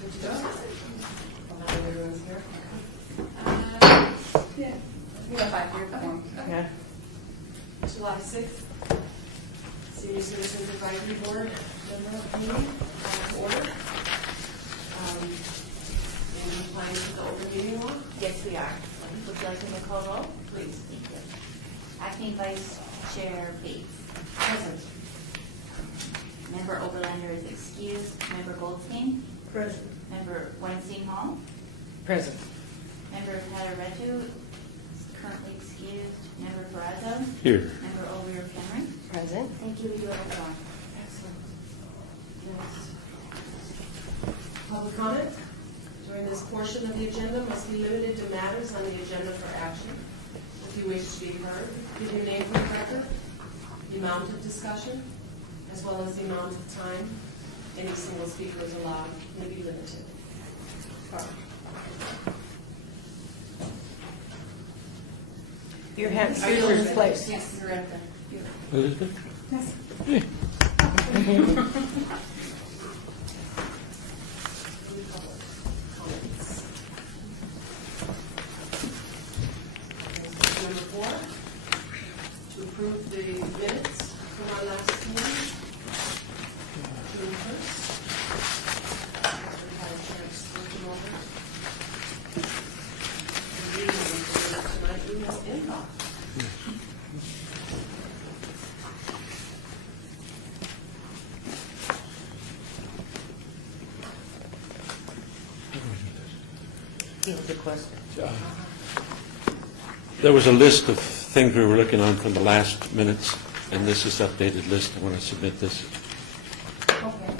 Good to go? Well, now everyone's here. Yeah. We have 5 here. Okay. Yeah. July 6th, Senior Citizens Advisory Board member meeting, to order. In compliance with the open meeting law? Yes, we are. Would you like me to call roll? Please. Thank you. Acting Vice Chair Bates. Present. Member Oberlander is excused. Member Goldstein. Present. Member Weinstein Hall. Present. Member Padaretu is currently excused. Member Ferrazzo. Here. Member O'Leary-Penryn. Present. Thank you. We do have a quorum. Excellent. Yes. Public comment during this portion of the agenda must be limited to matters on the agenda for action. If you wish to be heard, give your name for the record, the amount of discussion, as well as the amount of time any single speaker is allowed may be limited. Your hand, speaker's place. Yes, you're at the. Elizabeth? Yes. Hey. Number 4, to approve the minutes from our last meeting, June 1st. We had a chance to look them over. And reading them tonight, email inbox. The question. There was a list of things we were looking on from the last minutes, and this is the updated list. I want to submit this. Okay.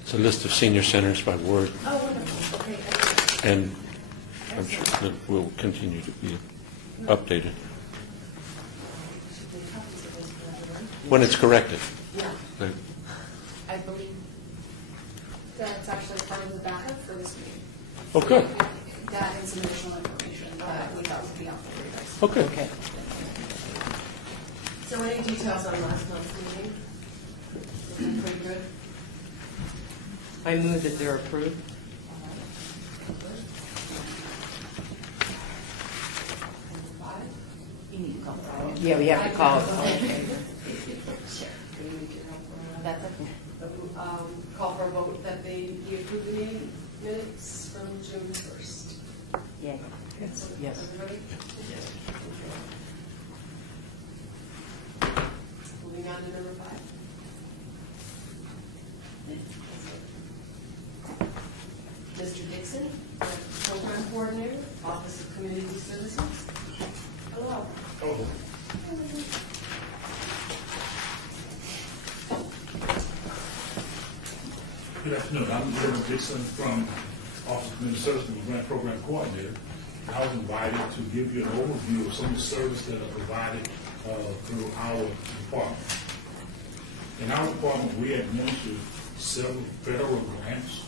It's a list of senior centers by ward, Oh, wonderful. Okay. and I'm sure that will continue to be updated Should be copies of this for everyone. when it's corrected. Yeah. I believe that's actually part of the backup for this meeting. Oh, good. That and some additional information that we thought would be helpful for you guys. Okay. Okay. So any details on last month's meeting? Looking pretty good. I move that they're approved. You need to call roll. Yeah, we have to call it. Sure. That's okay. Call for a vote that they approve the meeting minutes from June 1st. Yeah. Yes. Everybody? Moving on to number 5. Mr. Dixon, Program Coordinator, Office of Community Services. Hello. Good afternoon. I'm Jeremy Dixon from Office of Community Services and Grant Program Coordinator. I was invited to give you an overview of some of the services that are provided through our department. In our department, we administer several federal grants.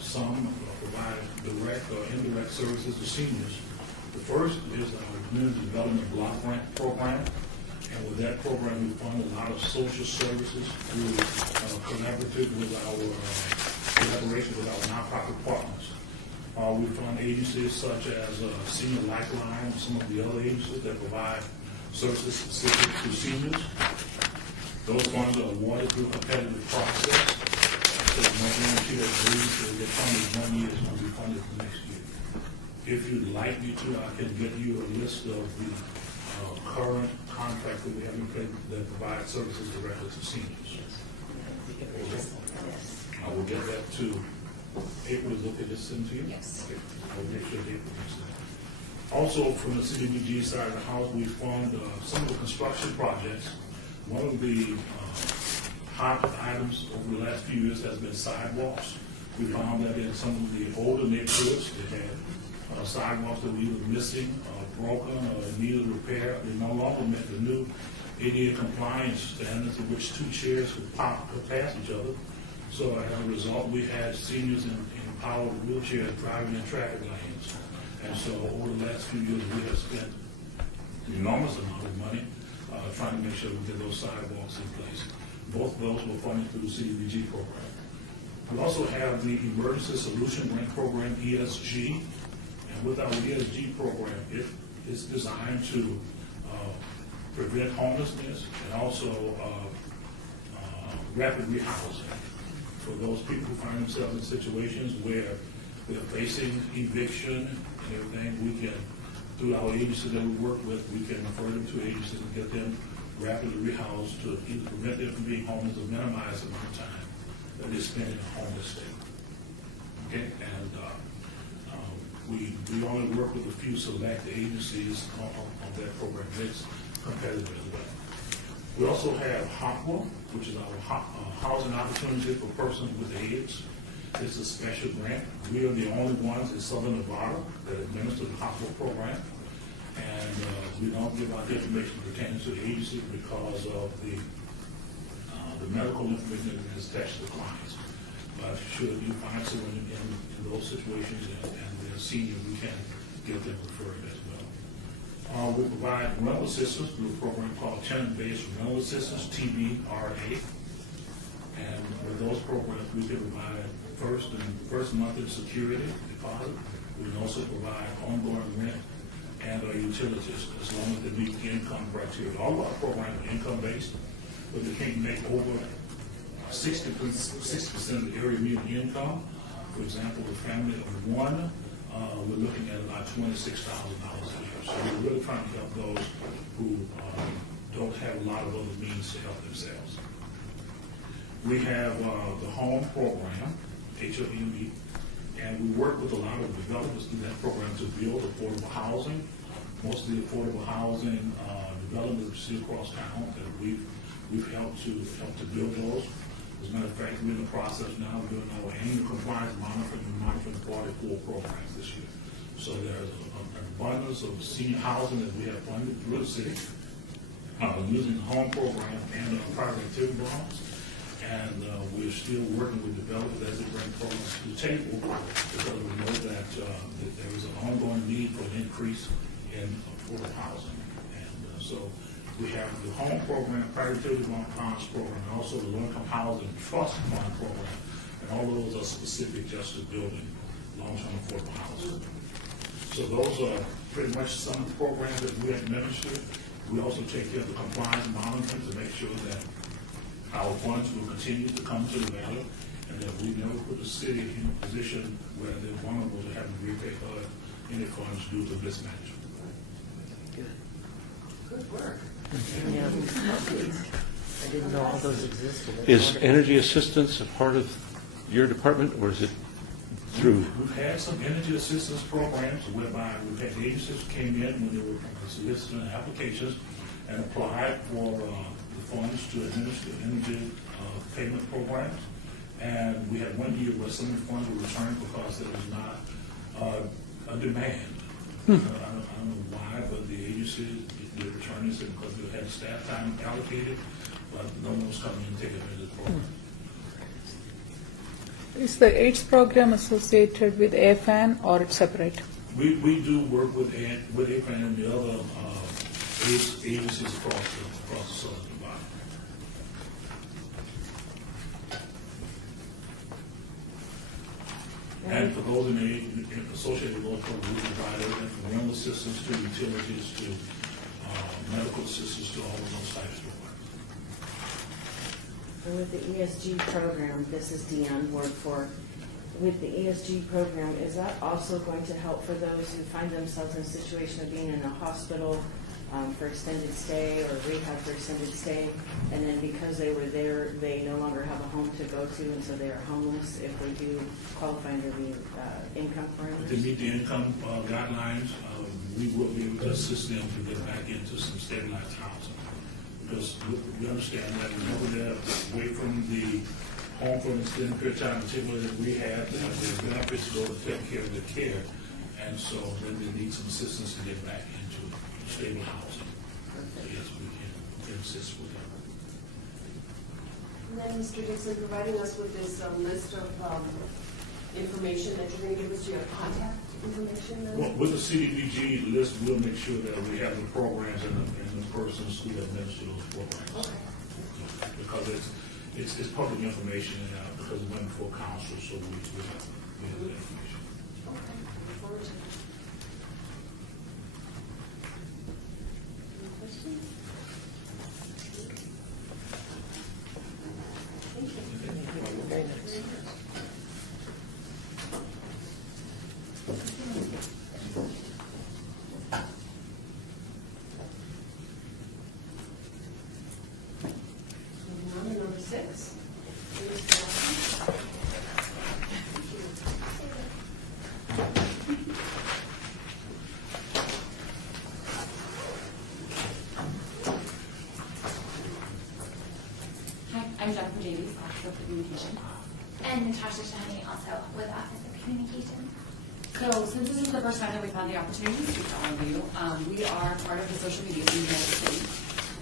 Some provide direct or indirect services to seniors. The first is our Community Development Block Grant Program. And with that program, we fund a lot of social services through collaboration with our nonprofit partners. We fund agencies such as Senior Lifeline and some of the other agencies that provide services specific to seniors. Those funds are awarded through a competitive process. So there's no guarantee that agrees to get funded 1 year is going to be funded the next year. If you'd like me to, I can get you a list of the current contract that we have in place that provide services directly to seniors. I will get that to April. Is okay to send to you? Yes. Okay. I will make sure that April gets that. Also, from the CDBG side of the house, we fund some of the construction projects. One of the hot items over the last few years has been sidewalks. We found that in some of the older neighborhoods, they had sidewalks that were either missing, broken, or in need of repair. They no longer met the new ADA compliance standards in which 2 chairs could pass each other. So as a result, we had seniors in powered wheelchairs driving in traffic lanes. And so over the last few years, we have spent an enormous amount of money trying to make sure we get those sidewalks in place. Both of those were funded through the CDBG program. We also have the Emergency Solution Grant Program, ESG. And with our ESG program, it is designed to prevent homelessness and also rapid rehousing for those people who find themselves in situations where they're facing eviction and everything. We can, through our agency that we work with, we can refer them to agencies and get them rapidly rehoused to either prevent them from being homeless or minimize the amount of time that they spend in a homeless state. Okay, and we only work with a few select agencies on that program. It's competitive as well. We also have HOPWA, which is our Housing Opportunity for Persons with AIDS. It's a special grant. We are the only ones in Southern Nevada that administer the HOPWA program. And we don't give out the information pertaining to the agency because of the medical information that is attached to the clients. But should you find someone in those situations and they're senior, we can get them referred as well. We provide rental assistance through a program called Tenant-Based Rental Assistance, TBRA. And with those programs, we can provide first monthly security deposit. We can also provide ongoing rent and our utilities as long as they meet the income criteria. All of our programs are income-based, but they can't make over 60% of the area median income. For example, a family of one, we're looking at about $26,000 a year. So we're really trying to help those who don't have a lot of other means to help themselves. We have the HOME program, HOME, and we work with a lot of developers through that program to build affordable housing. Most of the affordable housing developments we see across town that we've helped to build those. As a matter of fact, we're in the process now of doing our annual compliance monitoring and monitoring 44 programs this year. So there's an abundance of senior housing that we have funded through the city using the HOME program and private activity bonds. And we're still working with developers as they bring programs to the table because we know that there is an ongoing need for an increase in affordable housing. And so we have the HOME program, private activity bonds program, and also the low-income housing trust fund program. And all those are specific just to building long-term affordable housing. So those are pretty much some of the programs that we administer. We also take care of the compliance monitoring to make sure that our funds will continue to come to the valley, and that we never put the city in a position where they're vulnerable to having to repay any funds due to mismanagement. Good work. Yeah. I didn't know all those existed. That's Is wonderful. energy assistance a part of your department, or is it through? We've had some energy assistance programs whereby we've had agencies who came in when they were soliciting applications and applied for the funds to administer energy payment programs. And we had one year where some of the funds were returned because there was not a demand. I don't know why, but the agency did return this because they had staff time allocated, but no one was coming in to take advantage of the program. Is the AIDS program associated with AFAN or it's separate? We do work with AFAN and the other AIDS agencies across the Southern Divide. And for those associated with those programs, we provide everything from rental assistance to utilities to medical assistance to all of those types of programs. And with the ESG program, this is Deanne Ward for. With the ESG program, is that also going to help for those who find themselves in a situation of being in a hospital for extended stay or rehab for extended stay, and then because they were there, they no longer have a home to go to, and so they are homeless if they do qualify under the income parameters? To meet the income guidelines, we will be able to assist them to get back into some stabilized housing. Because we understand that whenever they're away from the home for an extended period of time, particularly that we have, their benefits go to take care of the care, and so then they need some assistance to get back into stable housing. So yes, we can assist with that. And then, Mr. Dixon, providing us with this list of information that you're going to give us, do you have contact information then? Well, with the CDBG list, we'll make sure that we have the programs and the persons who administer those programs. Okay. Because it's public information, because it went before council, so we have that information. Okay, look forward to it. Any questions? Thank you. Very nice. Moving on to number 6. Hi, I'm Jennifer Davies, Office of Communication. And Natasha Shahani, also with Office of Communication. So since this is the first time that we've had the opportunity to speak to all of you, we are part of the social media team here at the city.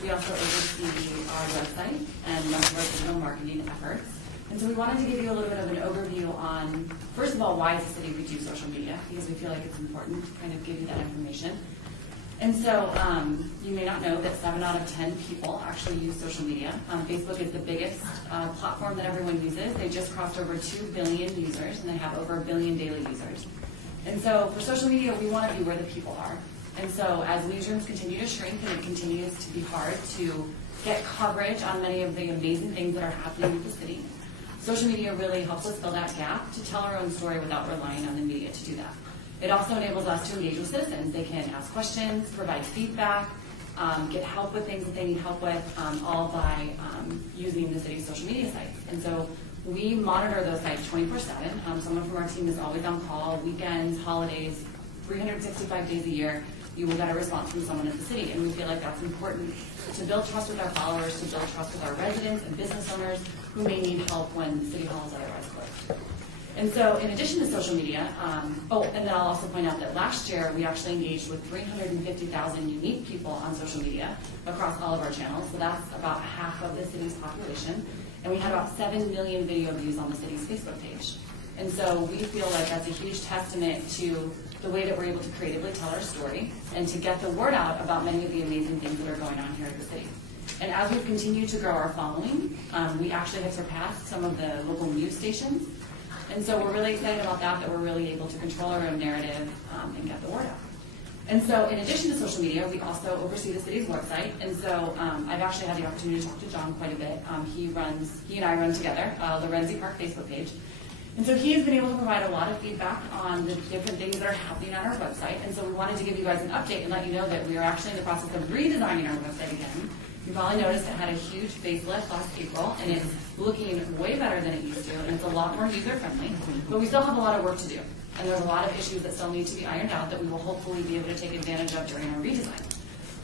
We also oversee our website and much of our digital marketing efforts. And so we wanted to give you a little bit of an overview on, first of all, why as a city we do social media, because we feel like it's important to kind of give you that information. And so you may not know that 7 out of 10 people actually use social media. Facebook is the biggest platform that everyone uses. They just crossed over 2 billion users, and they have over 1 billion daily users. And so for social media, we want to be where the people are. And so as newsrooms continue to shrink and it continues to be hard to get coverage on many of the amazing things that are happening with the city, social media really helps us fill that gap to tell our own story without relying on the media to do that. It also enables us to engage with citizens. They can ask questions, provide feedback, get help with things that they need help with, all by using the city's social media sites. And so we monitor those sites 24/7. Someone from our team is always on call, weekends, holidays, 365 days a year. You will get a response from someone at the city, and we feel like that's important to build trust with our followers, to build trust with our residents and business owners who may need help when City Hall is otherwise closed. And so in addition to social media, and then I'll also point out that last year we actually engaged with 350,000 unique people on social media across all of our channels, so that's about half of the city's population. And we had about 7 million video views on the city's Facebook page. And so we feel like that's a huge testament to the way that we're able to creatively tell our story and to get the word out about many of the amazing things that are going on here at the city. And as we've continued to grow our following, we actually have surpassed some of the local news stations. And so we're really excited about that we're really able to control our own narrative and get the word out. And so in addition to social media, we also oversee the city's website. And so I've actually had the opportunity to talk to John quite a bit. He and I run together the Renzi Park Facebook page. And so he's been able to provide a lot of feedback on the different things that are happening on our website. And so we wanted to give you guys an update and let you know that we are actually in the process of redesigning our website again. You've probably noticed it had a huge facelift last April, and it's looking way better than it used to, and it's a lot more user-friendly. But we still have a lot of work to do, and there's a lot of issues that still need to be ironed out that we will hopefully be able to take advantage of during our redesign.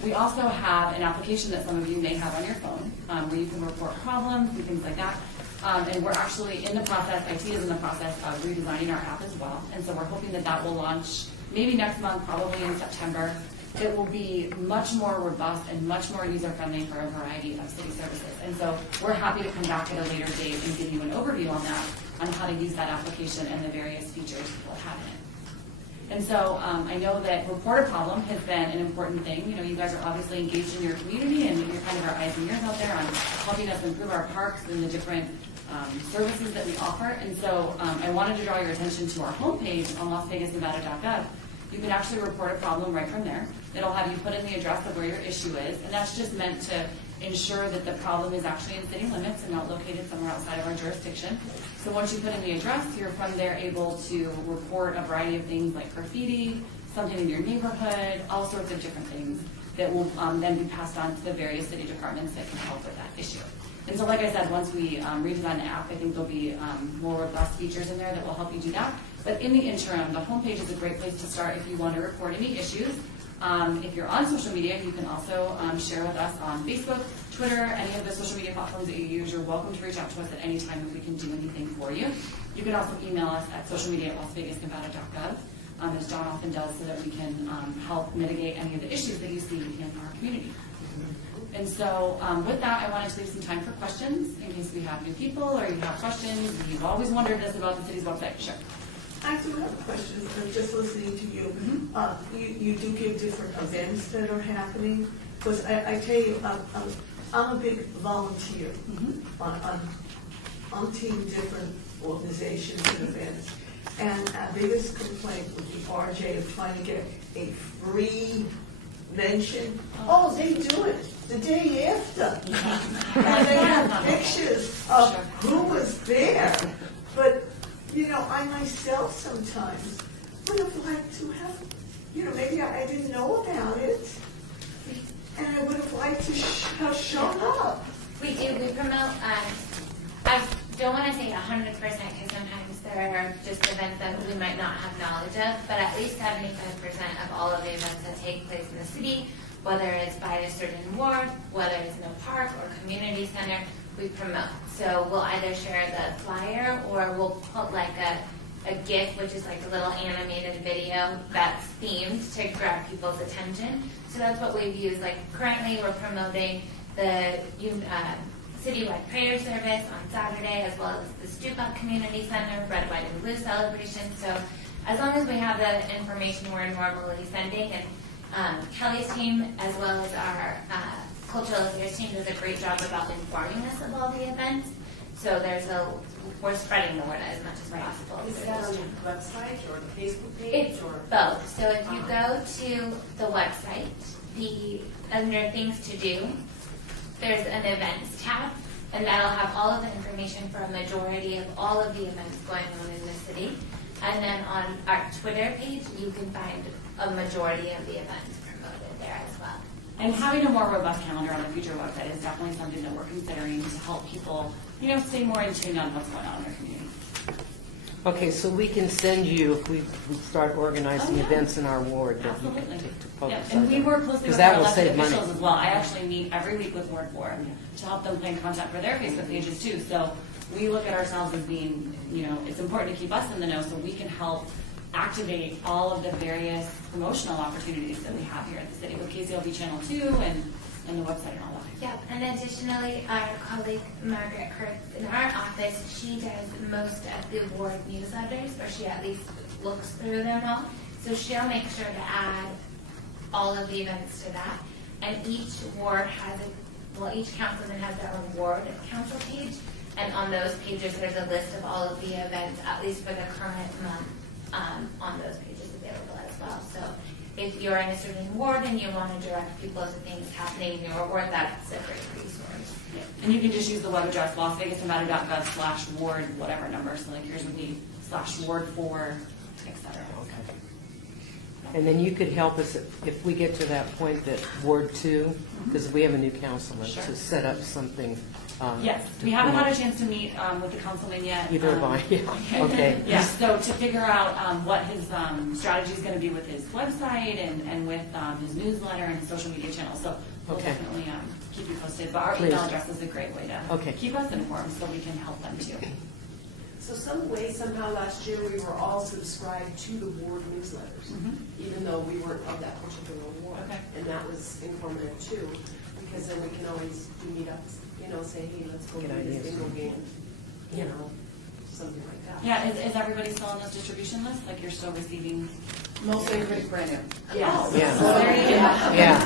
We also have an application that some of you may have on your phone where you can report problems and things like that. And we're actually in the process, IT is in the process of redesigning our app as well. And so we're hoping that that will launch maybe next month, probably in September. It will be much more robust and much more user-friendly for a variety of city services. And so we're happy to come back at a later date and give you an overview on that, on how to use that application and the various features it will have in it. And so I know that report a problem has been an important thing. You know, you guys are obviously engaged in your community, and you're kind of our eyes and ears out there on helping us improve our parks and the different services that we offer. And so I wanted to draw your attention to our homepage on LasVegasNevada.gov. You can actually report a problem right from there. It'll have you put in the address of where your issue is, and that's just meant to ensure that the problem is actually in city limits and not located somewhere outside of our jurisdiction. So once you put in the address, you're from there able to report a variety of things like graffiti, something in your neighborhood, all sorts of different things that will then be passed on to the various city departments that can help with that issue. And so like I said, once we redesign the app, I think there'll be more robust features in there that will help you do that. But in the interim, the homepage is a great place to start if you want to report any issues. If you're on social media, you can also share with us on Facebook, Twitter, any of the social media platforms that you use. You're welcome to reach out to us at any time if we can do anything for you. You can also email us at socialmedia@LasVegasNevada.gov, as John often does, so that we can help mitigate any of the issues that you see in our community. And so with that, I wanted to leave some time for questions in case we have new people or you have questions. You've always wondered this about the city's website. Sure. I do have questions. I'm just listening to you. You do give different events that are happening. Because I tell you, I'm a big volunteer on umpteen different organizations and events. And our biggest complaint would be RJ of trying to get a free mention. Oh, they do it the day after. And they have pictures of who was there. But, you know, I myself sometimes would have liked to have, you know, maybe I didn't know about it. And I would have liked to have shown up. We promote, I don't want to say 100% because sometimes there are just events that we might not have knowledge of, but at least 75% of all of the events that take place in the city, whether it's by a certain ward, whether it's in a park or community center, we promote. So we'll either share the flyer or we'll put like a GIF, which is like a little animated video that's themed to grab people's attention. So that's what we've used. Like currently we're promoting the citywide prayer service on Saturday, as well as the Stoop Up Community Center, Red, White, and Blue celebration. So as long as we have the information we're normally sending, and Kelly's team, as well as our cultural affairs team, does a great job about informing us of all the events. So we're spreading the word as much as possible. Is that on the website or the Facebook page? It's both. So if you go to the website, under things to do, there's an events tab, and that'll have all of the information for a majority of all of the events going on in the city. And then on our Twitter page, you can find a majority of the events promoted there as well. And having a more robust calendar on the future website is definitely something that we're considering to help people, you know, stay more in tune on what's going on in their community. Okay, so we can send you, if we start organizing events in our ward, that you can Absolutely. take to publicize. Yep. And we them. work closely 'Cause with that our will elected save money. officials as well. I actually meet every week with Ward 4 to help them plan content for their Facebook pages too. So we look at ourselves as being, you know, it's important to keep us in the know so we can help activate all of the various promotional opportunities that we have here at the city with KCLV Channel 2 and the website and all that. Yeah, and additionally, our colleague Margaret Kurtz in our office, she does most of the ward newsletters, or she at least looks through them all. So she'll make sure to add all of the events to that. And each ward has each councilman has their own ward council page, and on those pages there's a list of all of the events, at least for the current month, on those pages available as well. So if you're in a certain ward and you want to direct people to things happening in your ward, that's a great resource. Yeah. And you can just use the web address lasvegasnevada.gov/ward whatever number. So like yours would be /ward4, etc. Okay. And then you could help us if we get to that point that Ward 2, because we have a new councilman, Sure. to set up something. Yes, we haven't had a chance to meet with the councilman yet. Either have I. Yeah. Okay. Yeah, so to figure out what his strategy is going to be with his website and with his newsletter and his social media channels. So we'll Okay. definitely keep you posted. But our Please. email address is a great way to keep us informed so we can help them too. So some way, somehow last year, we were all subscribed to the ward newsletters, even though we weren't of that particular ward. Okay. And that was informative too, because then we can always do meetups, you know, say, hey, let's go to Good this ideas. bingo game, you know, something like that. Yeah, is everybody still on this distribution list? Like you're still receiving? Most everybody's brand new. Yes. Yeah. So there you go. Yeah.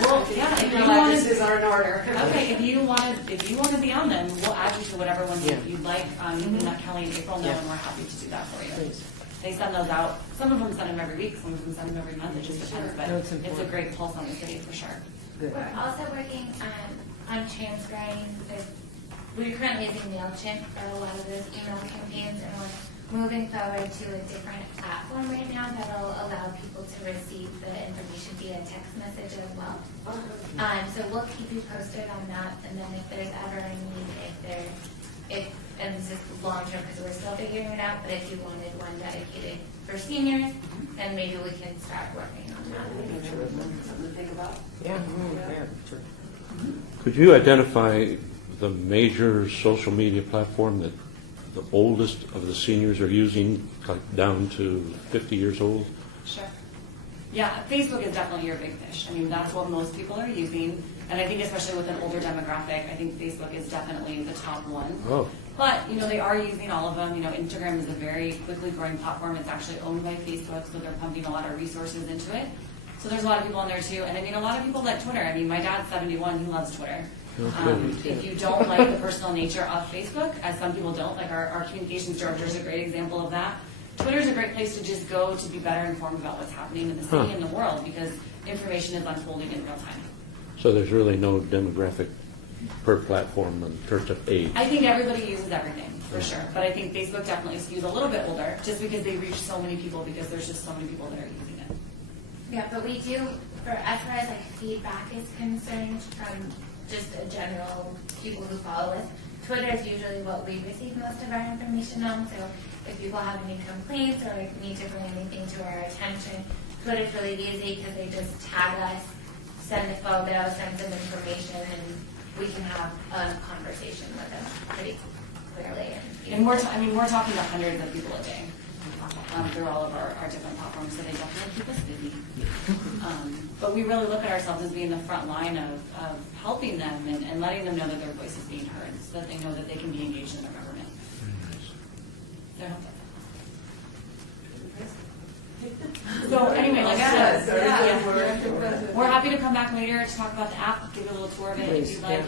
Well, yeah, if you Realize want this to. is our order. Okay, if you want to be on them, we'll add you to whatever ones Yeah. you'd like. You can let Kelly and April know, Yeah. and we're happy to do that for you. Please. They send those out. Some of them send them every week. Some of them send them every month. It just depends. But No, it's it's a important. great pulse on the city for sure. Good. We're also working on transferring. We're currently using MailChimp for a lot of those email campaigns, and we're moving forward to a different platform right now that will allow people to receive the information via text message as well. So we'll keep you posted on that, and then if there's ever a need, and this is long term because we're still figuring it out, but if you wanted one dedicated for seniors, then maybe we can start working on that. Something to think about. Yeah. Yeah. Sure. Could you identify the major social media platform that the oldest of the seniors are using, like down to 50 years old? Sure. Yeah, Facebook is definitely your big fish. I mean, that's what most people are using. And I think especially with an older demographic, I think Facebook is definitely the top one. Oh. But, you know, they are using all of them. You know, Instagram is a very quickly growing platform. It's actually owned by Facebook, so they're pumping a lot of resources into it. So there's a lot of people on there too. And I mean, a lot of people like Twitter. I mean, my dad's 71, he loves Twitter. If you don't like the personal nature of Facebook, as some people don't, like our communications director is a great example of that, Twitter is a great place to just go to be better informed about what's happening in the city and the world, because information is unfolding in real time. So there's really no demographic per platform in terms of age? I think everybody uses everything, for sure. But I think Facebook definitely skews a little bit older, just because they reach so many people, because there's just so many people that are using it. Yeah, but we do, as far as like feedback is concerned from just a general people who follow us, Twitter is usually what we receive most of our information on. So if people have any complaints or need to bring anything to our attention, Twitter's really easy because they just tag us, send a photo, send some information, and we can have a conversation with them pretty clearly. And we're talking about hundreds of people a day through all of our different platforms, so they definitely keep us busy. But we really look at ourselves as being the front line of helping them and letting them know that their voice is being heard, so that they know that they can be engaged in their government. So I hope that's So anyway, like I said, we're happy to come back later to talk about the app, give you a little tour of it if you'd like.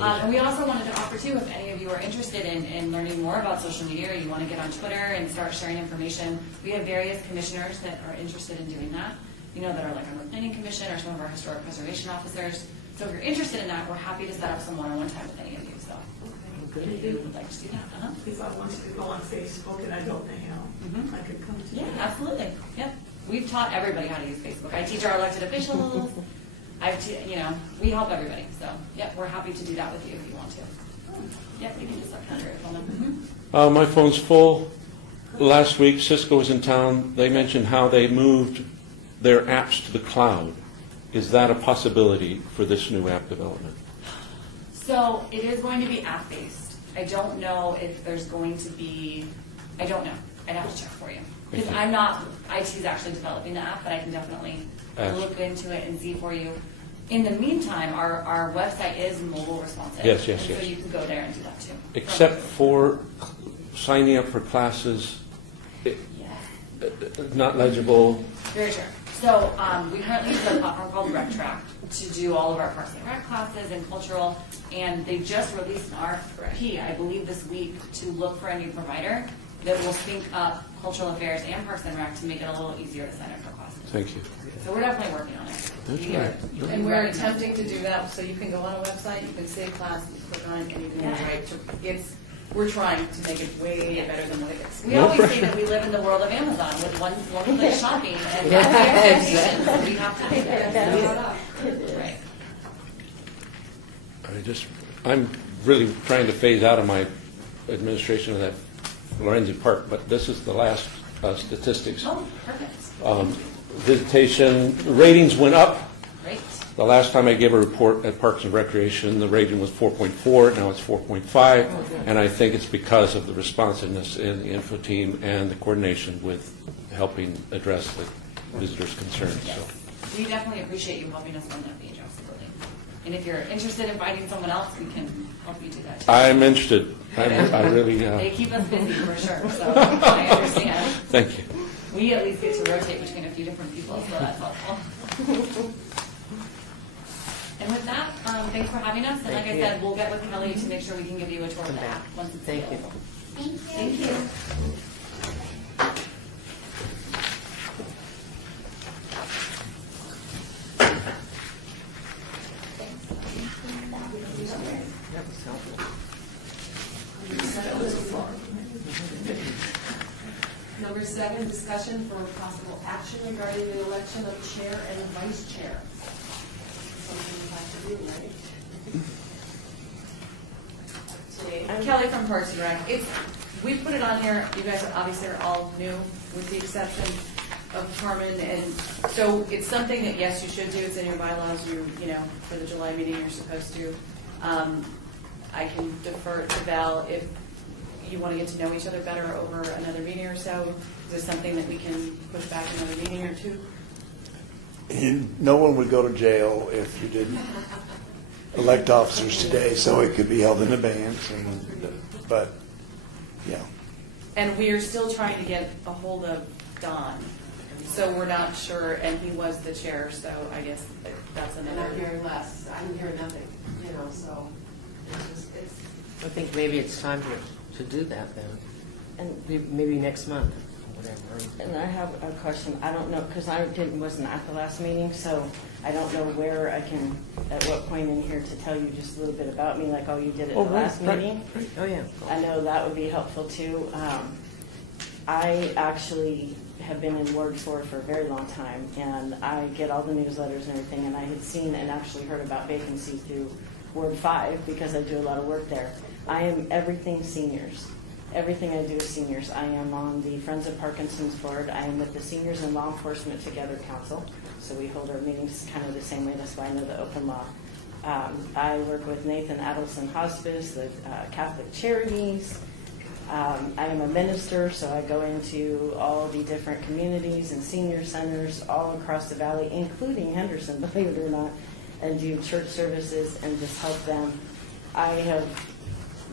And we also wanted to offer too, if any of you are interested in learning more about social media, or you want to get on Twitter and start sharing information, we have various commissioners that are interested in doing that, that are like on the Planning Commission or some of our historic preservation officers. So if you're interested in that, we're happy to set up some one-on-one time with any of you. So if you would like to do that. If I wanted to go on Facebook and I don't know how, I could come to you. Yeah, absolutely. Yep. We've taught everybody how to use Facebook. I teach our elected officials. We help everybody. So, yep, we're happy to do that with you if you want to. Yep, you can just look under your phone. My phone's full. Last week, Cisco was in town. They mentioned how they moved their apps to the cloud. Is that a possibility for this new app development? So it is going to be app-based. I don't know if there's going to be, I don't know. I'd have to check for you. Because I'm not, IT's actually developing the app, but I can definitely look into it and see for you. In the meantime, our website is mobile responsive. Yes. So you can go there and do that too. Except for signing up for classes, not legible. Very sure. So we currently use a platform called RecTrack to do all of our Parks and Rec classes and cultural, and they just released an RFP, I believe this week, to look for a new provider that will sync up cultural affairs and Parks and Rec to make it a little easier to sign up for classes. Thank you. So we're definitely working on it. That's right. And we're attempting to do that, so you can go on a website, you can save class, you click on it, and you can write. We're trying to make it way better than what it is. We always say that we live in the world of Amazon with one click shopping, and that's the expectation. So we have to do that. Right. I'm really trying to phase out of my administration of that Lorenzi Park, but this is the last statistics. Oh, perfect. Visitation ratings went up. Great. The last time I gave a report at Parks and Recreation, the rating was 4.4. Now it's 4.5, and I think it's because of the responsiveness in the info team and the coordination with helping address the visitors' concerns. Yes. So. We definitely appreciate you helping us on that page, absolutely. And if you're interested in finding someone else, we can help you do that too. I'm interested. I really. They keep us busy for sure, so I understand. Thank you. We at least get to rotate between a few different people, so that's helpful. And with that, thanks for having us. And like I said, we'll get with Kelly to make sure we can give you a tour of the app once it's available. Thank you. Thank you. Number 7, discussion for possible action regarding the election of chair and vice chair. Something we have to do, right? Kelly from Parks and Rec. We put it on here. You guys obviously are all new, with the exception of Carmen, and so it's something that yes, you should do. It's in your bylaws. For the July meeting, you're supposed to. I can defer to Val if you want to get to know each other better over another meeting or so. Is this something that we can push back another meeting or two? No one would go to jail if you didn't elect officers today, so it could be held in abeyance. But, yeah. And we are still trying to get a hold of Don. So we're not sure, and he was the chair, so I guess that's And another. I'm hearing less, I'm hearing nothing, so it's just, it's, I think maybe it's time to do that then. And Maybe next month, or whatever. And I have a question. I don't know, because I wasn't at the last meeting, so I don't know where I can, at what point in here to tell you just a little bit about me, like, oh, you did it at the last meeting. Right. Oh, yeah. I know that would be helpful too. I actually have been in Ward 4 for a very long time, and I get all the newsletters and everything, and I had seen and actually heard about vacancies through Ward 5 because I do a lot of work there. I am everything seniors. Everything I do is seniors. I am on the Friends of Parkinson's board. I am with the Seniors and Law Enforcement Together Council, so we hold our meetings kind of the same way. That's why I know the open law. I work with Nathan Adelson Hospice, the Catholic Charities. I am a minister, so I go into all the different communities and senior centers all across the valley, including Henderson, believe it or not, and do church services and just help them. I have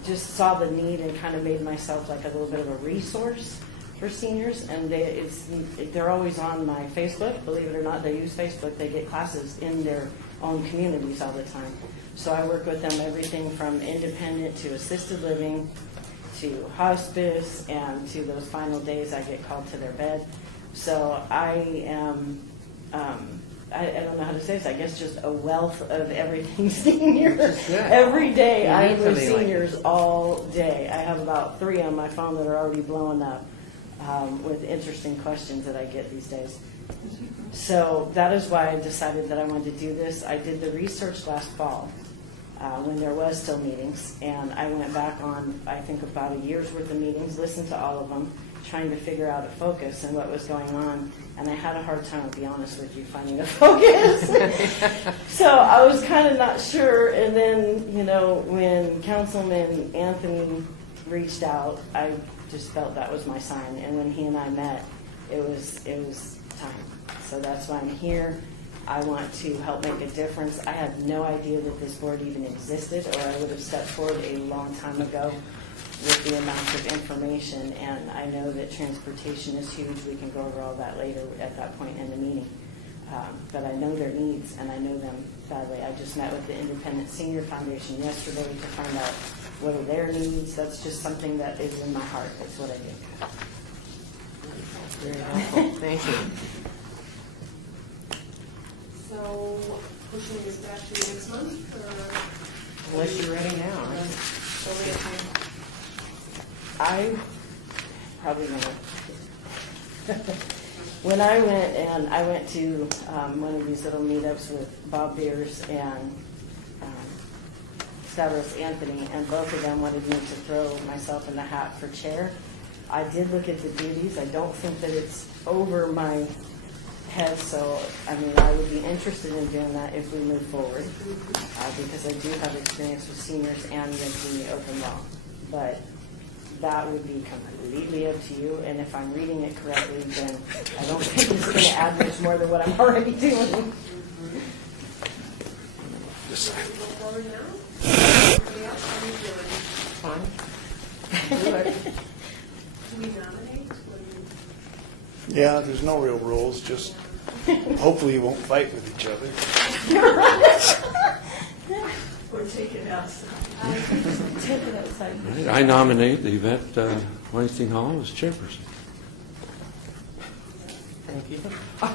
just saw the need and kind of made myself like a little bit of a resource for seniors, and they're always on my Facebook. Believe it or not, they use Facebook. They get classes in their own communities all the time. So I work with them everything from independent to assisted living to hospice, and to those final days I get called to their bed. So I am, I don't know how to say this, I guess just a wealth of everything senior. Every day I'm with seniors all day. I have about 3 on my phone that are already blowing up with interesting questions that I get these days. So that is why I decided that I wanted to do this. I did the research last fall. When there was still meetings, and I went back on, I think, about a year's worth of meetings, listened to all of them, trying to figure out a focus and what was going on, and I had a hard time, to be honest with you, finding a focus. So I was kind of not sure, and then, when Councilman Anthony reached out, I just felt that was my sign, and when he and I met, it was time. So that's why I'm here. I want to help make a difference. I had no idea that this board even existed, or I would have stepped forward a long time ago with the amount of information. And I know that transportation is huge. We can go over all that later at that point in the meeting. But I know their needs, and I know them badly. I just met with the Independent Senior Foundation yesterday to find out what are their needs. That's just something that is in my heart. That's what I do. Very helpful. Thank you. so pushing this back to next month, or? Unless you're ready now. So we have I probably know. When I went to one of these little meetups with Bob Beers and Stavros Anthony, and both of them wanted me to throw myself in the hat for chair. I did look at the duties. I don't think that it's over my head, so I would be interested in doing that if we move forward, because I do have experience with seniors and with the open law. But that would be completely up to you, and if I'm reading it correctly, then I don't think it's going to add much more than what I'm already doing. forward now? Anybody else? How are you doing? Fine. Do it. Do we nominate? What do Yeah, there's no real rules, just hopefully you won't fight with each other. Or take it outside. Take it outside. All right, I nominate the Yvette Weinstein Hall as chairperson. Thank you. I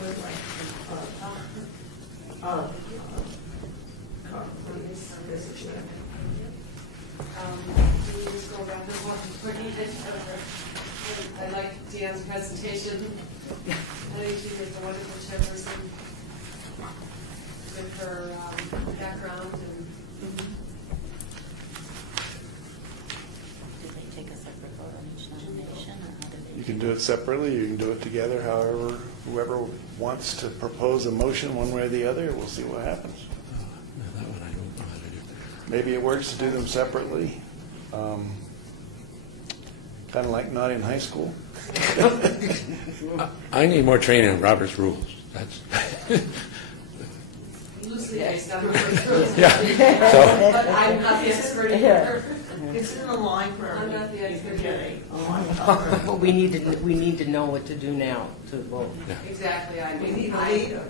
would like Carl, please, as a chair. Can you just go back and walk before you get over? I like Deanne's presentation. I think she was a wonderful chairperson with her background and. Did they take a separate vote on each nomination, or how did they? You can do it separately, you can do it together, however, whoever wants to propose a motion one way or the other, we'll see what happens. That one I don't know how to do. Maybe it works to do them separately, kind of like not in high school. I need more training on Robert's rules. That's Loosely based on her. yeah. So But I'm not the expert either. It's in the line for I'm not the expert either. But we need to know what to do now to vote. Exactly, We need a leader.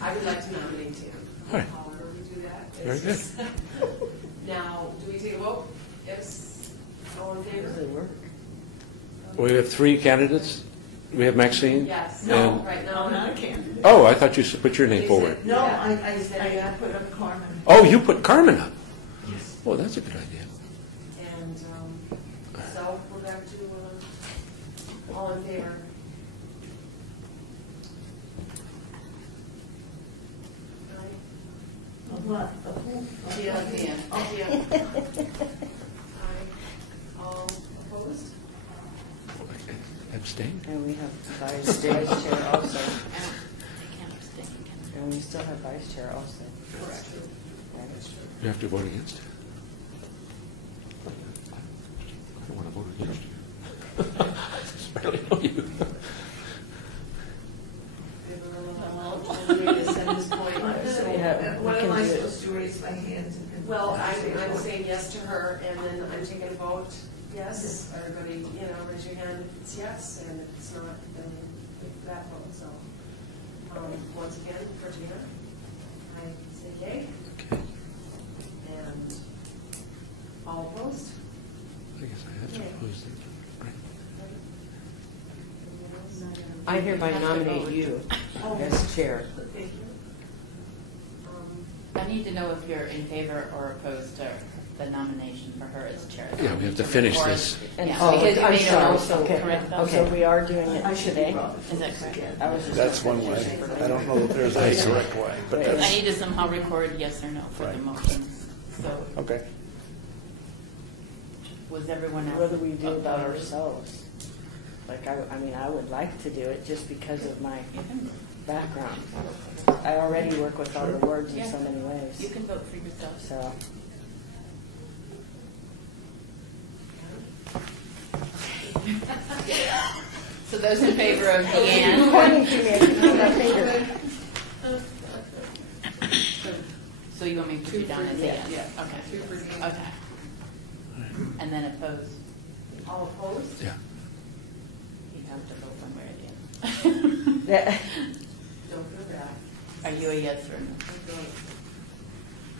I would like to nominate Tim. All right. However we do that. Very good. Now, do we take a vote? Yes? All in favor? Does it work? We have 3 candidates. We have Maxine. Yes. No, And- Right no, now, not a candidate. Oh, I thought you put your name Is forward. it- No, Yeah. I put up Carmen. Oh, you put Carmen up. Yes. Oh, that's a good idea. And so we're back to all in favor. Aye. Of what? Of who? Of Yeah, what? yeah. Oh, Yeah. Aye. All opposed? Abstain? And we have vice chair also. They can't abstain, can And we still have vice chair also. Correct. You have to vote against it. I don't want to vote against you. I barely know you. Yeah, What we am can I do it. supposed to raise my hands? and- Well, I'm saying yes to her, and then I'm taking a vote, yes. Everybody, raise your hand if it's yes, and if it's not, then take that vote, so. Once again, for Gina, I say yay, Okay. and all opposed? I guess I have to oppose it. Right. I hereby nominate you as chair. Thank you. I need to know if you're in favor or opposed to the nomination for her as chair. Yeah, we have to finish Or- this. Yeah, Oh, because you I'm made a sorry. motion, Okay. correct? Okay. So we are doing I it should today? be Robert Is that Phillips correct? again. I was just That's one way. I don't know that there's a correct way, but I that's, need to somehow record yes or no for the Right. motions. So okay. was everyone else? What do we do about opposed? ourselves? Like, I mean, I would like to do it just because of my You can, background. I already work with all the words in Yeah. so many ways. you can vote for yourself. So, So those in favor of Deanne? pointing to me, I can see my finger. So you want me to put you down as a yes? Yeah. Okay. 2 for Deanne. Okay. And then opposed? All opposed? Yeah. You have to vote one way or the other. Don't feel bad. Are you a yes or no?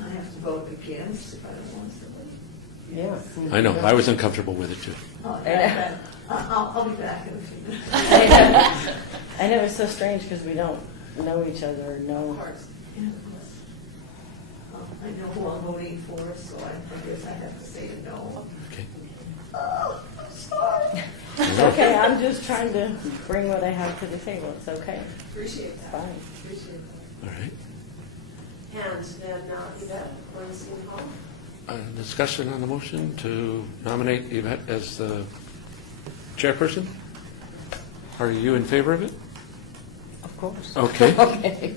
I have to vote against if I don't want somebody. Yeah. I know, I was uncomfortable with it too. Oh, I'll be back in a few minutes. I know it's so strange because we don't know each other or know. Of course. Yeah, of course. I know who I'm voting for, so I guess I have to say no. Okay. Oh, I'm sorry. It's okay, I'm just trying to bring what I have to the table. It's okay. Appreciate that. Fine. Appreciate that. All right. And then Yvette, Bernstein Hall. Discussion on the motion to nominate Yvette as the chairperson? Are you in favor of it? Of course. Okay. Okay.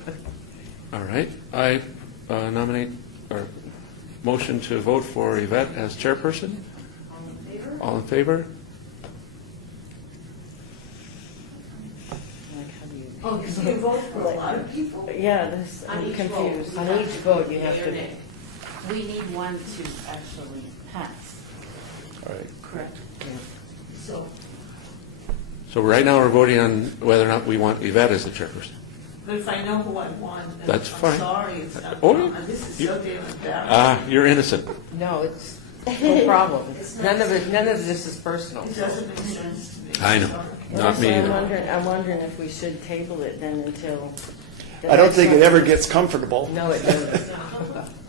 All right. I nominate, or motion to vote for Yvette as chairperson. All in favor? All in favor? Like, how do you? Oh, so you vote for a lot of people? Yeah, this, On I'm each confused. vote. On each vote, you have Yea or to. nay. We need one to actually pass. All right. Correct. So, So right now, we're voting on whether or not we want Yvette as the chairperson. but if I know who I want, then That's I'm fine. sorry, it's not, Oh, this is you- so damn embarrassing. You're innocent. No, it's no problem. None of it. None of this is personal. It doesn't make sense to me. I know. Sorry. Not me I'm either. wondering. I'm wondering if we should table it then until. the I don't next think one. it ever gets comfortable. No, it doesn't.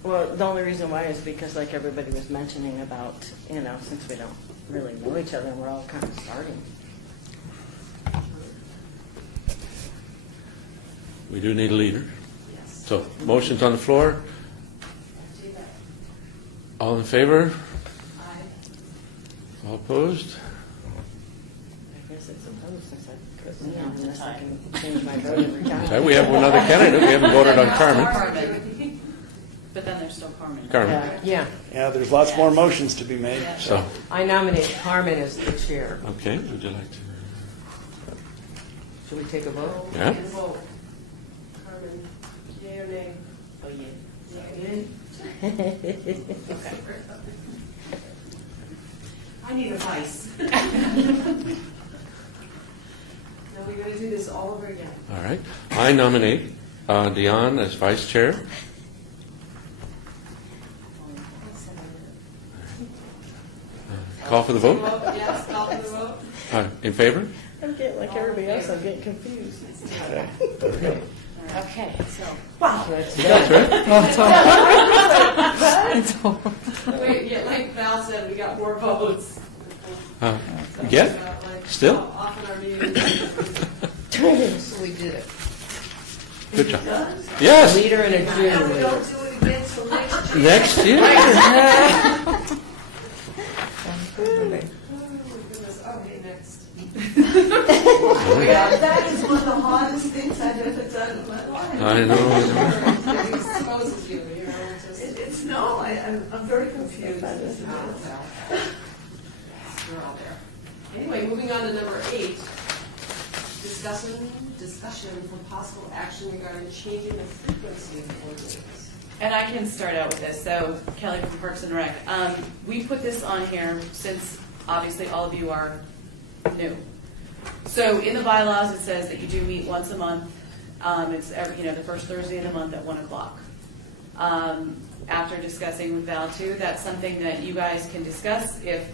Well, the only reason why is because, like everybody was mentioning about, since we don't really know each other and we're all kind of starting. We do need a leader. Yes. So, motion's on the floor. Yvette. All in favor? Aye. All opposed? I guess it's opposed since I couldn't, unless I can change my vote every time. Okay, we have another candidate. We haven't voted on Carmen. Carmen. But then there's still Carmen. Carmen. Yeah, Yeah, there's lots more motions to be made. So, I nominate Carmen as the chair. okay, would you like to? Should we take a vote? Yeah. And vote. Carmen, yea or nay? Oh, yeah. Yea. I need advice. Now we're going to do this all over again. All right. I nominate Dion as vice chair. Call for the vote. Yes, call for the vote. In favor? I'm getting like everybody else, I'm getting confused. Okay, so. Wow. That's right. Wait, yeah, like Val said, we got more votes. Yeah? Like, Still? how often our meetings. So we did it. Good job. Yes. Leader and a And we cheerleader. don't do it again till next year. Next year. Oh, my goodness. Okay, next. That is one of the hardest things I've ever done in my life. I know. It exposes you, you know, just. It's, no, I'm very confused. We're all there. Anyway, moving on to number 8, discussion for possible action regarding changing the frequency of board meetings. And I can start out with this. So Kelly from Parks and Rec. We put this on here since obviously all of you are new. So in the bylaws, it says that you do meet once a month. It's every, the first Thursday of the month at 1:00. After discussing with Val too, that's something that you guys can discuss. If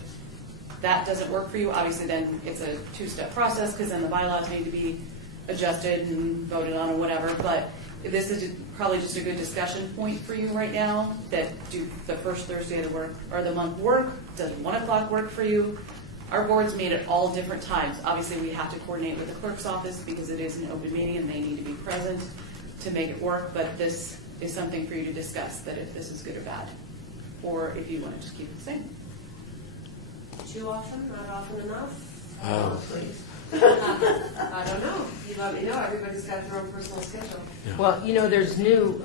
that doesn't work for you, obviously then it's a 2-step process because then the bylaws need to be adjusted and voted on or whatever. But this is probably just a good discussion point for you right now. That do the first Thursday of the month work? Does 1:00 work for you? Our boards meet at all different times. Obviously, we have to coordinate with the clerk's office because it is an open meeting and they need to be present to make it work. But this is something for you to discuss, that if this is good or bad, or if you want to just keep it the same. Too often, not often enough? Please. I don't know. You let me know. Everybody's got their own personal schedule. Well, there's new,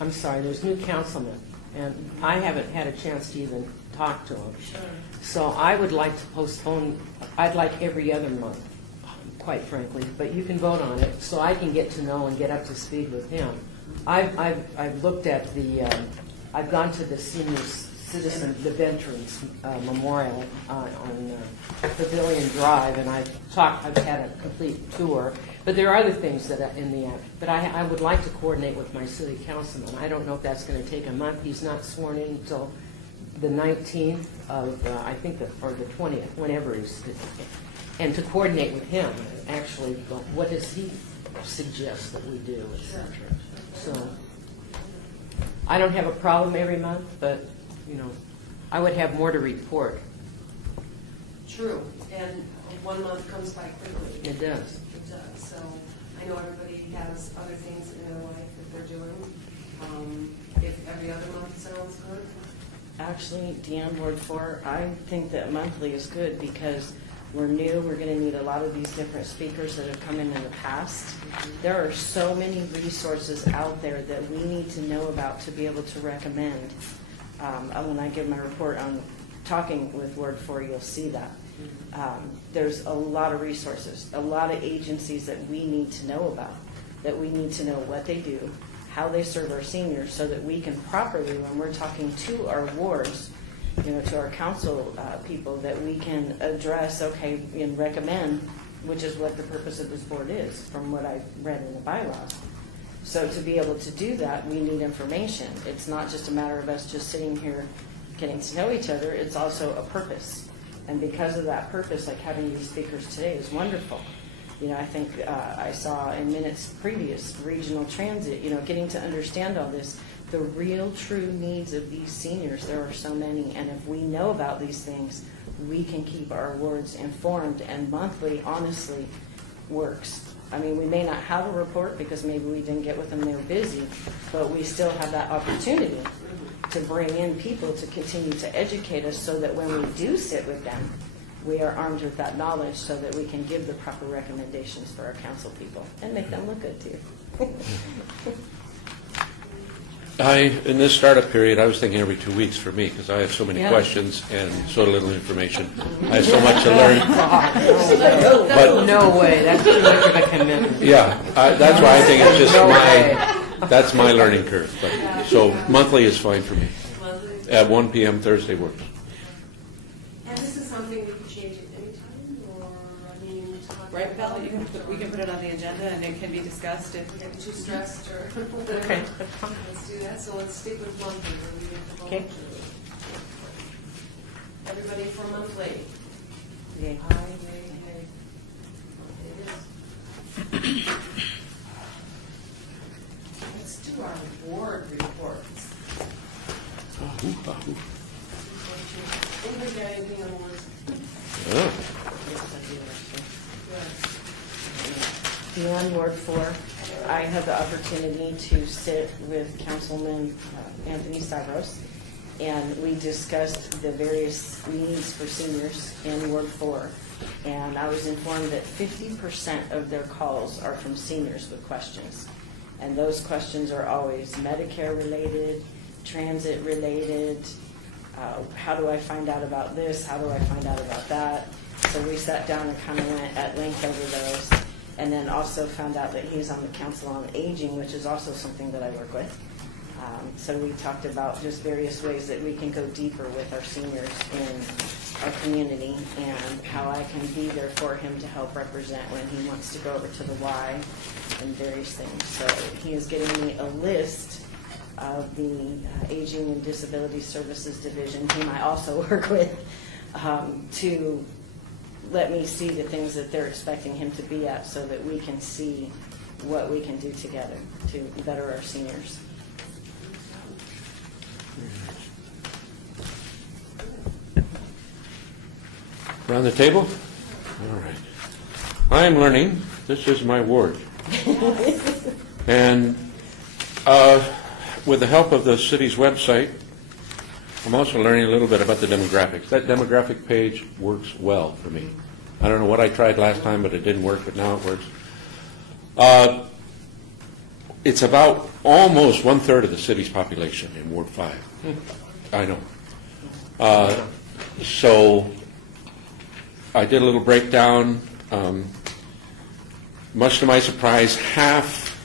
there's new councilmen, and I haven't had a chance to even talk to them. Sure. So I would like to postpone, I'd like every other month, quite frankly, but you can vote on it, so I can get to know and get up to speed with him. I've looked at I've gone to the senior citizen, the Veterans Memorial on Pavilion Drive, and I've had a complete tour. But there are other things that are in the act. But I would like to coordinate with my city councilman. I don't know if that's going to take a month. He's not sworn in until the 19th of, or the 20th, whenever he's, and to coordinate with him, actually, what does he suggest that we do, et cetera. So, I don't have a problem every month, but, I would have more to report. True. And 1 month comes by quickly. It does. It does. So I know everybody has other things in their life that they're doing. If every other month sounds good. Actually, Deanne, Ward 4, I think that monthly is good because we're new. We're going to need a lot of these different speakers that have come in the past. There are so many resources out there that we need to know about to be able to recommend. When I give my report on talking with Ward 4, you'll see that. There's a lot of resources, a lot of agencies that we need to know about, that we need to know what they do, how they serve our seniors, so that we can properly, when we're talking to our wards, to our council people, that we can address, and recommend, which is what the purpose of this board is, from what I've read in the bylaws. So to be able to do that, we need information. It's not just a matter of us just sitting here getting to know each other. It's also a purpose. And because of that purpose, like having these speakers today is wonderful. I think I saw in minutes previous regional transit, getting to understand all this, the real true needs of these seniors. There are so many. And if we know about these things, we can keep our wards informed. And monthly, honestly, works. I mean, we may not have a report because maybe we didn't get with them, they were busy, but we still have that opportunity to bring in people to continue to educate us so that when we do sit with them, we are armed with that knowledge so that we can give the proper recommendations for our council people and make them look good too. In this startup period, I was thinking every 2 weeks for me because I have so many questions and so little information. I have so much to learn. But no way, that's too much of a commitment. Yeah, that's why I think it's just that's my learning curve. But, so monthly is fine for me. At 1 p.m. Thursday works. And this is something we can change at any time? Right, Val, we can put it on the agenda and it can be discussed if. Get too stressed or Okay. let's do that. So let's stick with monthly. We're leaving the Okay. Everybody for monthly. Yay. Aye, yay, yay. It is. Let's do our board reports. Anybody got anything on the list? Oh. Beyond Ward 4, I had the opportunity to sit with Councilman Anthony Stavros, and we discussed the various needs for seniors in Ward 4. And I was informed that 50% of their calls are from seniors with questions. And those questions are always Medicare-related, transit-related, how do I find out about this, how do I find out about that? So we sat down and kind of went at length over those. And then also found out that he's on the Council on Aging, which is also something that I work with. So we talked about just various ways that we can go deeper with our seniors in our community and how I can be there for him to help represent when he wants to go over to the Y and various things. So he is getting me a list of the Aging and Disability Services Division, whom I also work with, to let me see the things that they're expecting him to be at so that we can see what we can do together to better our seniors. Around the table? All right. I am learning. This is my ward. And with the help of the city's website, I'm also learning a little bit about the demographics. That demographic page works well for me. I don't know what I tried last time, but it didn't work, but now it works. It's about almost 1/3 of the city's population in Ward 5. I know. So I did a little breakdown. Much to my surprise, half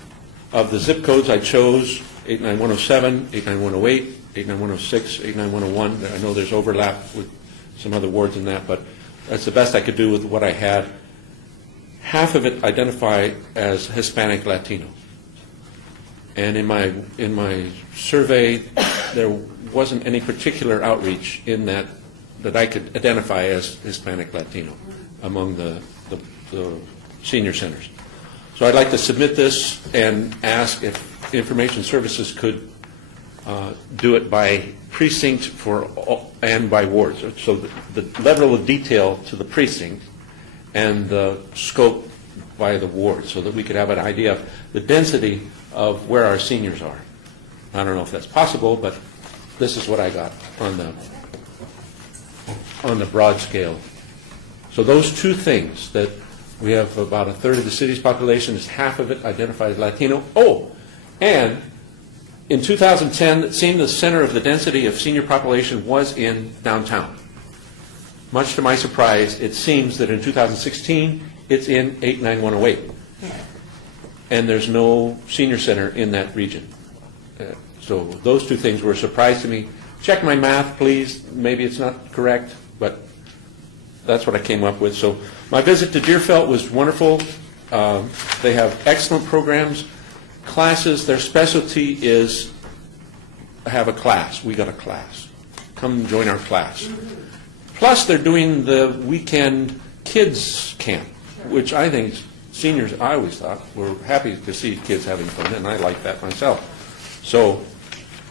of the zip codes I chose, 89107, 89108, 89106, 89101. I know there's overlap with some other wards in that, but that's the best I could do with what I had. Half of it identify as Hispanic Latino. And in my survey, there wasn't any particular outreach in that I could identify as Hispanic Latino among the senior centers. So I'd like to submit this and ask if Information Services could do it by precinct and by wards. So the level of detail to the precinct and the scope by the ward so that we could have an idea of the density of where our seniors are. I don't know if that's possible, but this is what I got on the broad scale. So those two things, that we have about 1/3 of the city's population, is half of it identified as Latino. Oh, and in 2010, it seemed the center of the density of senior population was in downtown. Much to my surprise, it seems that in 2016, it's in 89108. And there's no senior center in that region. So those two things were a surprise to me. Check my math, please. Maybe it's not correct, but that's what I came up with. So my visit to Deerfield was wonderful. They have excellent programs, classes. Their specialty is have a class. We got a class. Come join our class. Plus, they're doing the weekend kids camp, which I think seniors, I always thought, were happy to see kids having fun, and I like that myself. So,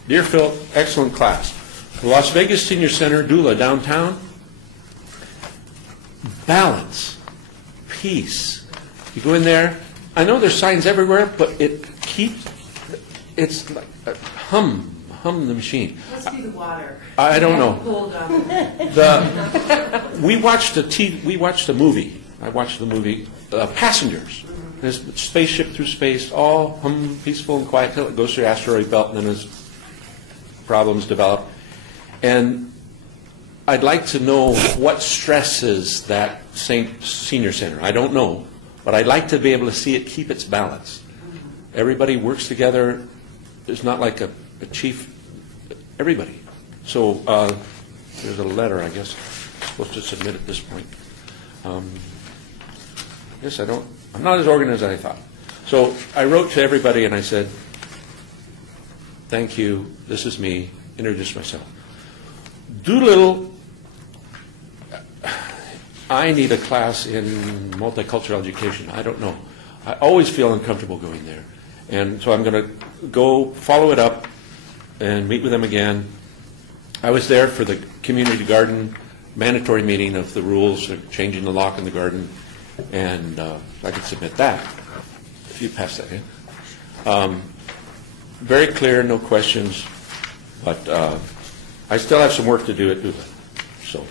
Deerfield, excellent class. The Las Vegas Senior Center, Dula, downtown, balance, peace. You go in there, I know there's signs everywhere, but it's like hum the machine. Must be the water. I don't know. Cold on We watched a movie. I watched the movie Passengers. There's a spaceship through space, all peaceful and quiet till it goes through the asteroid belt, and then as problems develop. And I'd like to know what stresses that senior center. I don't know, but I'd like to be able to see it keep its balance. Everybody works together. There's not like a chief. Everybody. So there's a letter, I guess, I'm supposed to submit at this point. guess I'm not as organized as I thought. So I wrote to everybody and I said, thank you, this is me, introduced myself. Doolittle, I need a class in multicultural education. I don't know. I always feel uncomfortable going there. And so I'm going to go follow it up and meet with them again. I was there for the community garden mandatory meeting of the rules of changing the lock in the garden, and I could submit that if you pass that in. Very clear, no questions, but I still have some work to do at Doolittle. So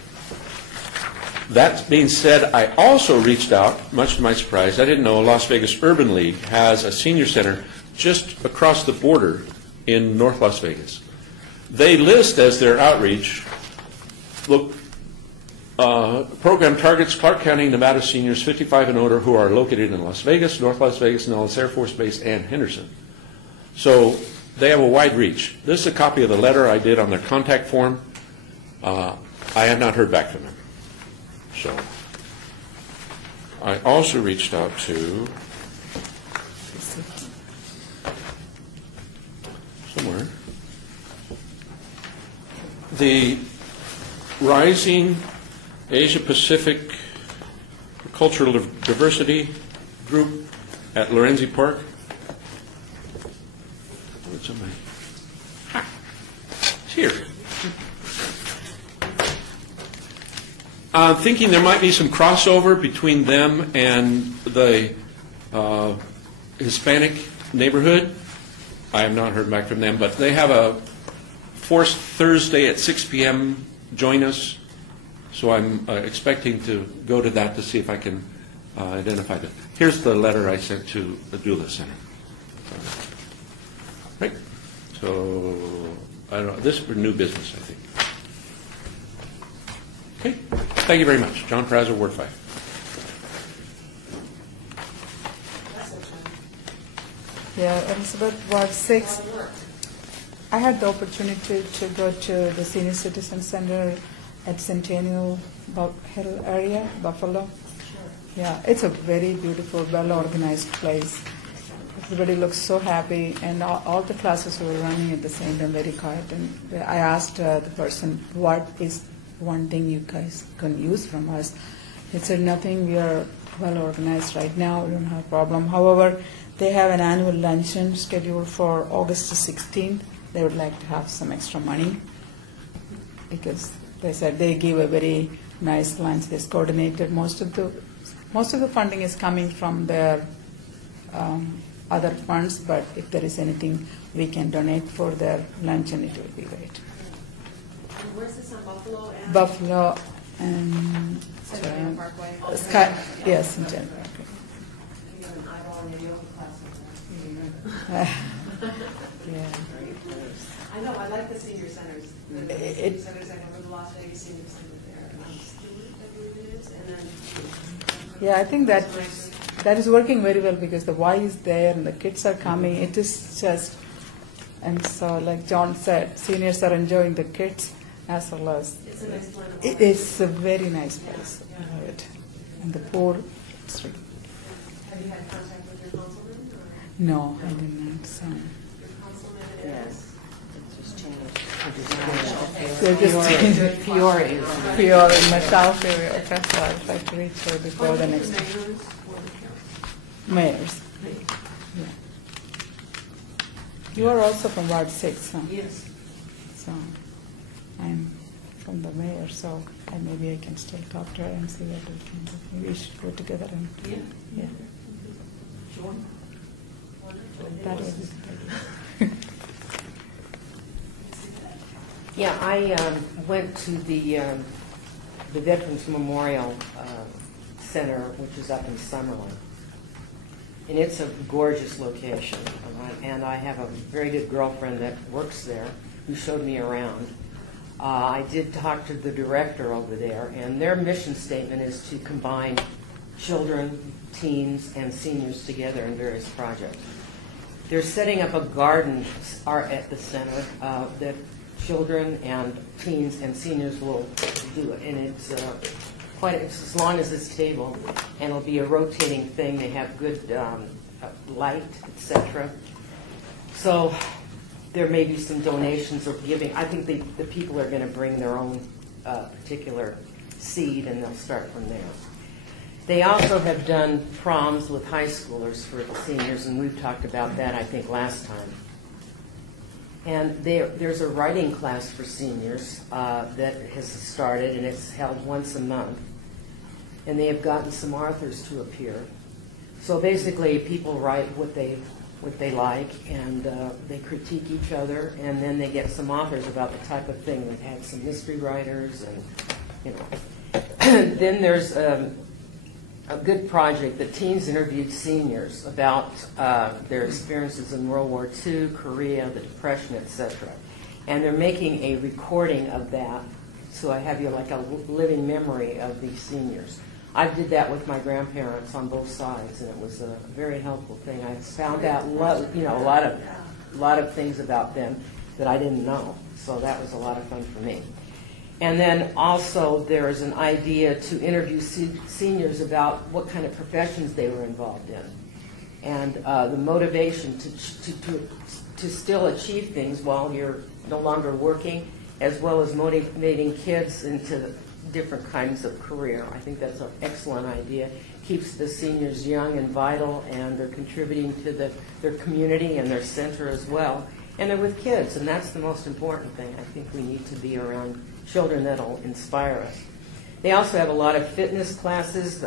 that being said, I also reached out, much to my surprise. I didn't know Las Vegas Urban League has a senior center just across the border in North Las Vegas. They list as their outreach, look, program targets Clark County, Nevada seniors 55 and older who are located in Las Vegas, North Las Vegas, Nellis Air Force Base, and Henderson. So they have a wide reach. This is a copy of the letter I did on their contact form. I have not heard back from them. So I also reached out to somewhere the Rising Asia Pacific Cultural Diversity Group at Lorenzi Park. Where's somebody? It's here. I'm thinking there might be some crossover between them and the Hispanic neighborhood. I have not heard back from them, but they have a Force Thursday at 6 p.m. Join us. So I'm expecting to go to that to see if I can identify them. Here's the letter I sent to the Doolittle Center. Right. So I don't know. This is for new business, I think. Okay. Thank you very much. John Prazer, Ward 5. Yeah, Elizabeth, Ward 6. I had the opportunity to go to the Senior Citizen Center at Centennial Hill area, Buffalo. Yeah, it's a very beautiful, well-organized place. Everybody looks so happy, and all the classes were running at the same time, very quiet. And I asked the person, what is one thing you guys can use from us? He said, nothing, we are well-organized right now, we don't have a problem. However, they have an annual luncheon scheduled for August 16th. They would like to have some extra money because they said they give a very nice lunch. It's coordinated. Most of the funding is coming from their other funds, but if there is anything we can donate for their luncheon, it would be great. And where's this on Buffalo? And Buffalo and Centennial Parkway. Yes, Centennial Parkway. you have an eyeball in your yoga class over there. Yeah. I know, I like the senior centers. The senior centers, I go to the Las Vegas Senior Center there, and I'm Stewart, I believe it is, and then. Yeah, I think that is working very well because the Y is there and the kids are coming. It is just, and so like John said, seniors are enjoying the kids as well as. It's a nice plan. It is a very nice place. I love it. And the poor. Have you had contact with your councilman? Or No, I didn't. So. your councilman is? They're just changing Peoria. Peoria in my South area. Okay, so I'd like to reach her before the next mayors. Yeah. You are also from Ward 6, huh? Yes. So I'm from the mayor, so maybe I can still talk to her and see what we can do. Maybe we should go together and yeah. Sure. That would be good. Yeah, I went to the Veterans Memorial Center, which is up in Summerlin. And it's a gorgeous location. And I have a very good girlfriend that works there who showed me around. I did talk to the director over there, and their mission statement is to combine children, teens, and seniors together in various projects. They're setting up a garden art at the center that children and teens and seniors will do it, and it's quite as long as this table, and it'll be a rotating thing. They have good light, etc. So there may be some donations or giving. I think the people are going to bring their own particular seed, and they'll start from there. They also have done proms with high schoolers for the seniors, and we've talked about that, I think, last time. And there's a writing class for seniors that has started, and it's held once a month. And they have gotten some authors to appear. So basically, people write what they like, and they critique each other, and then they get some authors about the type of thing. They've had some mystery writers, and you know. Then there's a good project. The teens interviewed seniors about their experiences in World War II, Korea, the Depression, etc. And they're making a recording of that, so I have like a living memory of these seniors. I did that with my grandparents on both sides, and it was a very helpful thing. I found out a lot of things about them that I didn't know, so that was a lot of fun for me. And then also there is an idea to interview seniors about what kind of professions they were involved in, and the motivation to still achieve things while you're no longer working, as well as motivating kids into different kinds of career. I think that's an excellent idea. Keeps the seniors young and vital, and they're contributing to their community and their center as well. And they're with kids, and that's the most important thing. I think we need to be around children that'll inspire us. They also have a lot of fitness classes,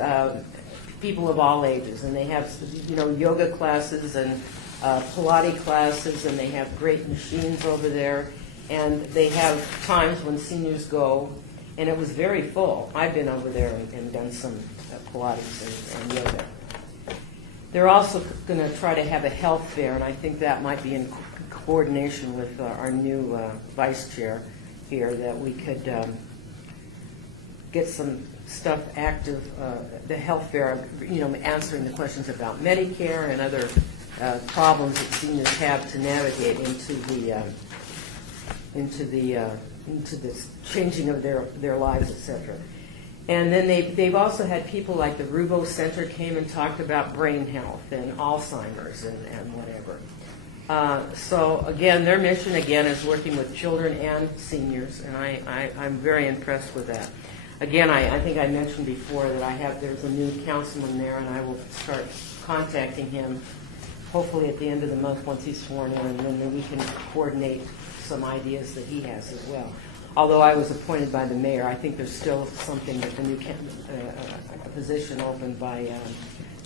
people of all ages, and they have yoga classes and Pilates classes, and they have great machines over there. And they have times when seniors go, and it was very full. I've been over there and done some Pilates and yoga. They're also going to try to have a health fair, and I think that might be in coordination with our new vice chair here, that we could get some stuff active, the health fair, answering the questions about Medicare and other problems that seniors have to navigate into the changing of their lives, etc. And then they've also had people like the Rubo Center came and talked about brain health and Alzheimer's and whatever. So again, their mission again is working with children and seniors, and I'm very impressed with that. Again, I think I mentioned before that there's a new councilman there, and I will start contacting him hopefully at the end of the month once he's sworn in, and then we can coordinate some ideas that he has as well. Although I was appointed by the mayor, I think there's still something that the new position opened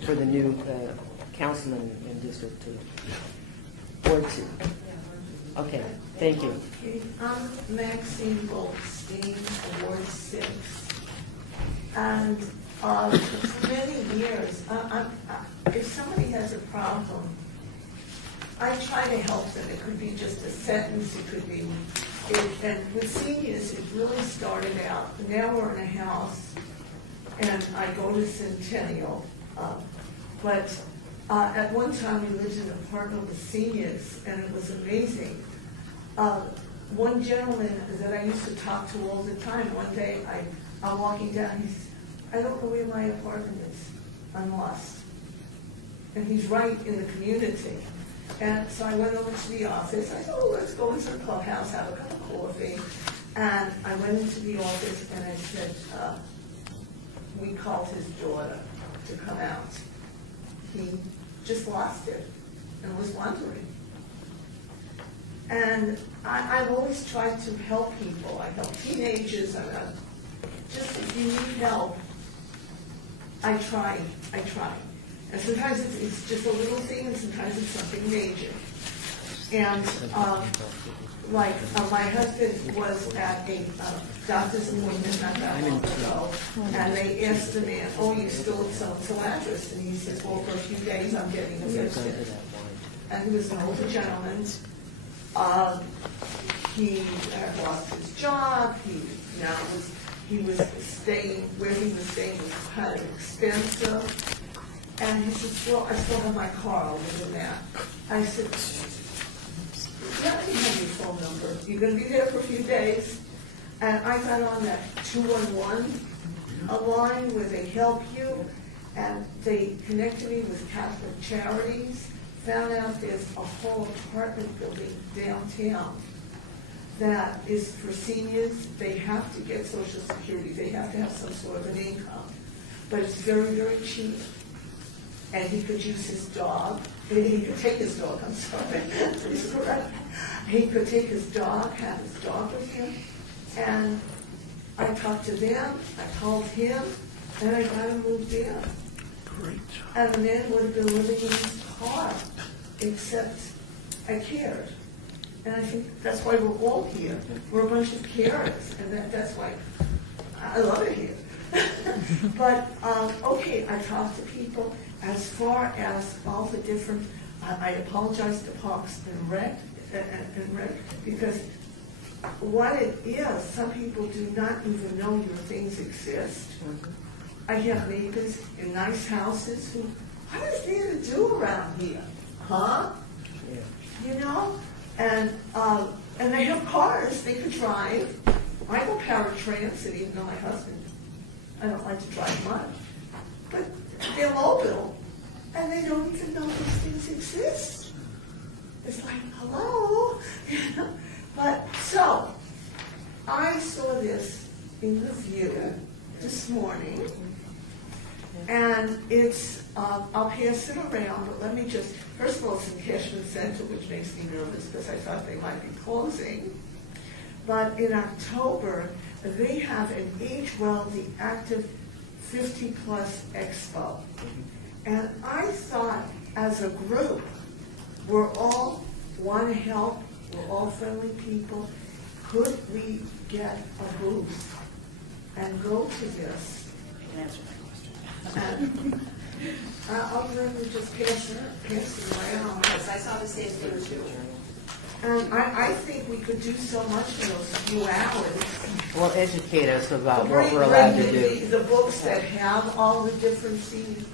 for the new councilman in District 2. Ward 2. Okay, thank you. Okay, I'm Maxine Goldstein, Ward 6. And for many years, if somebody has a problem, I try to help them. It could be just a sentence, it could be, and with seniors, it really started out. Now we're in a house, and I go to Centennial, but at one time we lived in an apartment with seniors, and it was amazing. One gentleman that I used to talk to all the time, one day I'm walking down, he said, I don't know where my apartment is. I'm lost. And he's right in the community. And so I went over to the office. I said, let's go into the clubhouse, have a cup of coffee. And I went into the office and I said, we called his daughter to come out. He just lost it and was wondering. And I've always tried to help people. I help teenagers. Just if you need help, I try. And sometimes it's just a little thing, and sometimes it's something major. And my husband was at a doctor's appointment not that long ago, and they asked the man, you still at so-and-so address? And he says, well, for a few days I'm getting evicted. And he was an older gentleman. He had lost his job. He was staying, where he was staying was kind of expensive. And he said, well, I still have my car, I'll live in that. I said, let me have your phone number. You're going to be there for a few days. And I got on that 211, a line where they help you, and they connected me with Catholic Charities, found out there's a whole apartment building downtown that is for seniors. They have to get Social Security, they have to have some sort of an income, but it's very, very cheap. And he could use his dog, he could take his dog, I'm sorry, please correct. He could take his dog, have his dog with him, and I talked to them, I called him, and I got him moved in. Great. And the man would have been living in his car, except I cared. And I think that's why we're all here. We're a bunch of carers, and that's why I love it here. But, okay, I talked to people. As far as all the different, I apologize to Parks and Rec, because what it is, some people do not even know your things exist. I have neighbors in nice houses who, what is there to do around here? Huh? Yeah. You know? And they have cars they could drive. I go paratransit, even though my husband, I don't like to drive much. But they're mobile, and they don't even know these things exist. It's like, hello? But, so, I saw this in the View this morning, and it's, I'll pass it around, but let me just, first of all, it's in Cashman Center, which makes me nervous because I thought they might be closing. But in October, they have an Age Well, the Active 50-Plus Expo. And I thought, as a group, we're all want to help, we're all friendly people. Could we get a booth and go to this? I can answer that question. I'll let me just pass it around. Yes, I saw the same thing too. And I think we could do so much in those few hours. Well, educate us about what we're allowed to do. The books that have all the different scenes.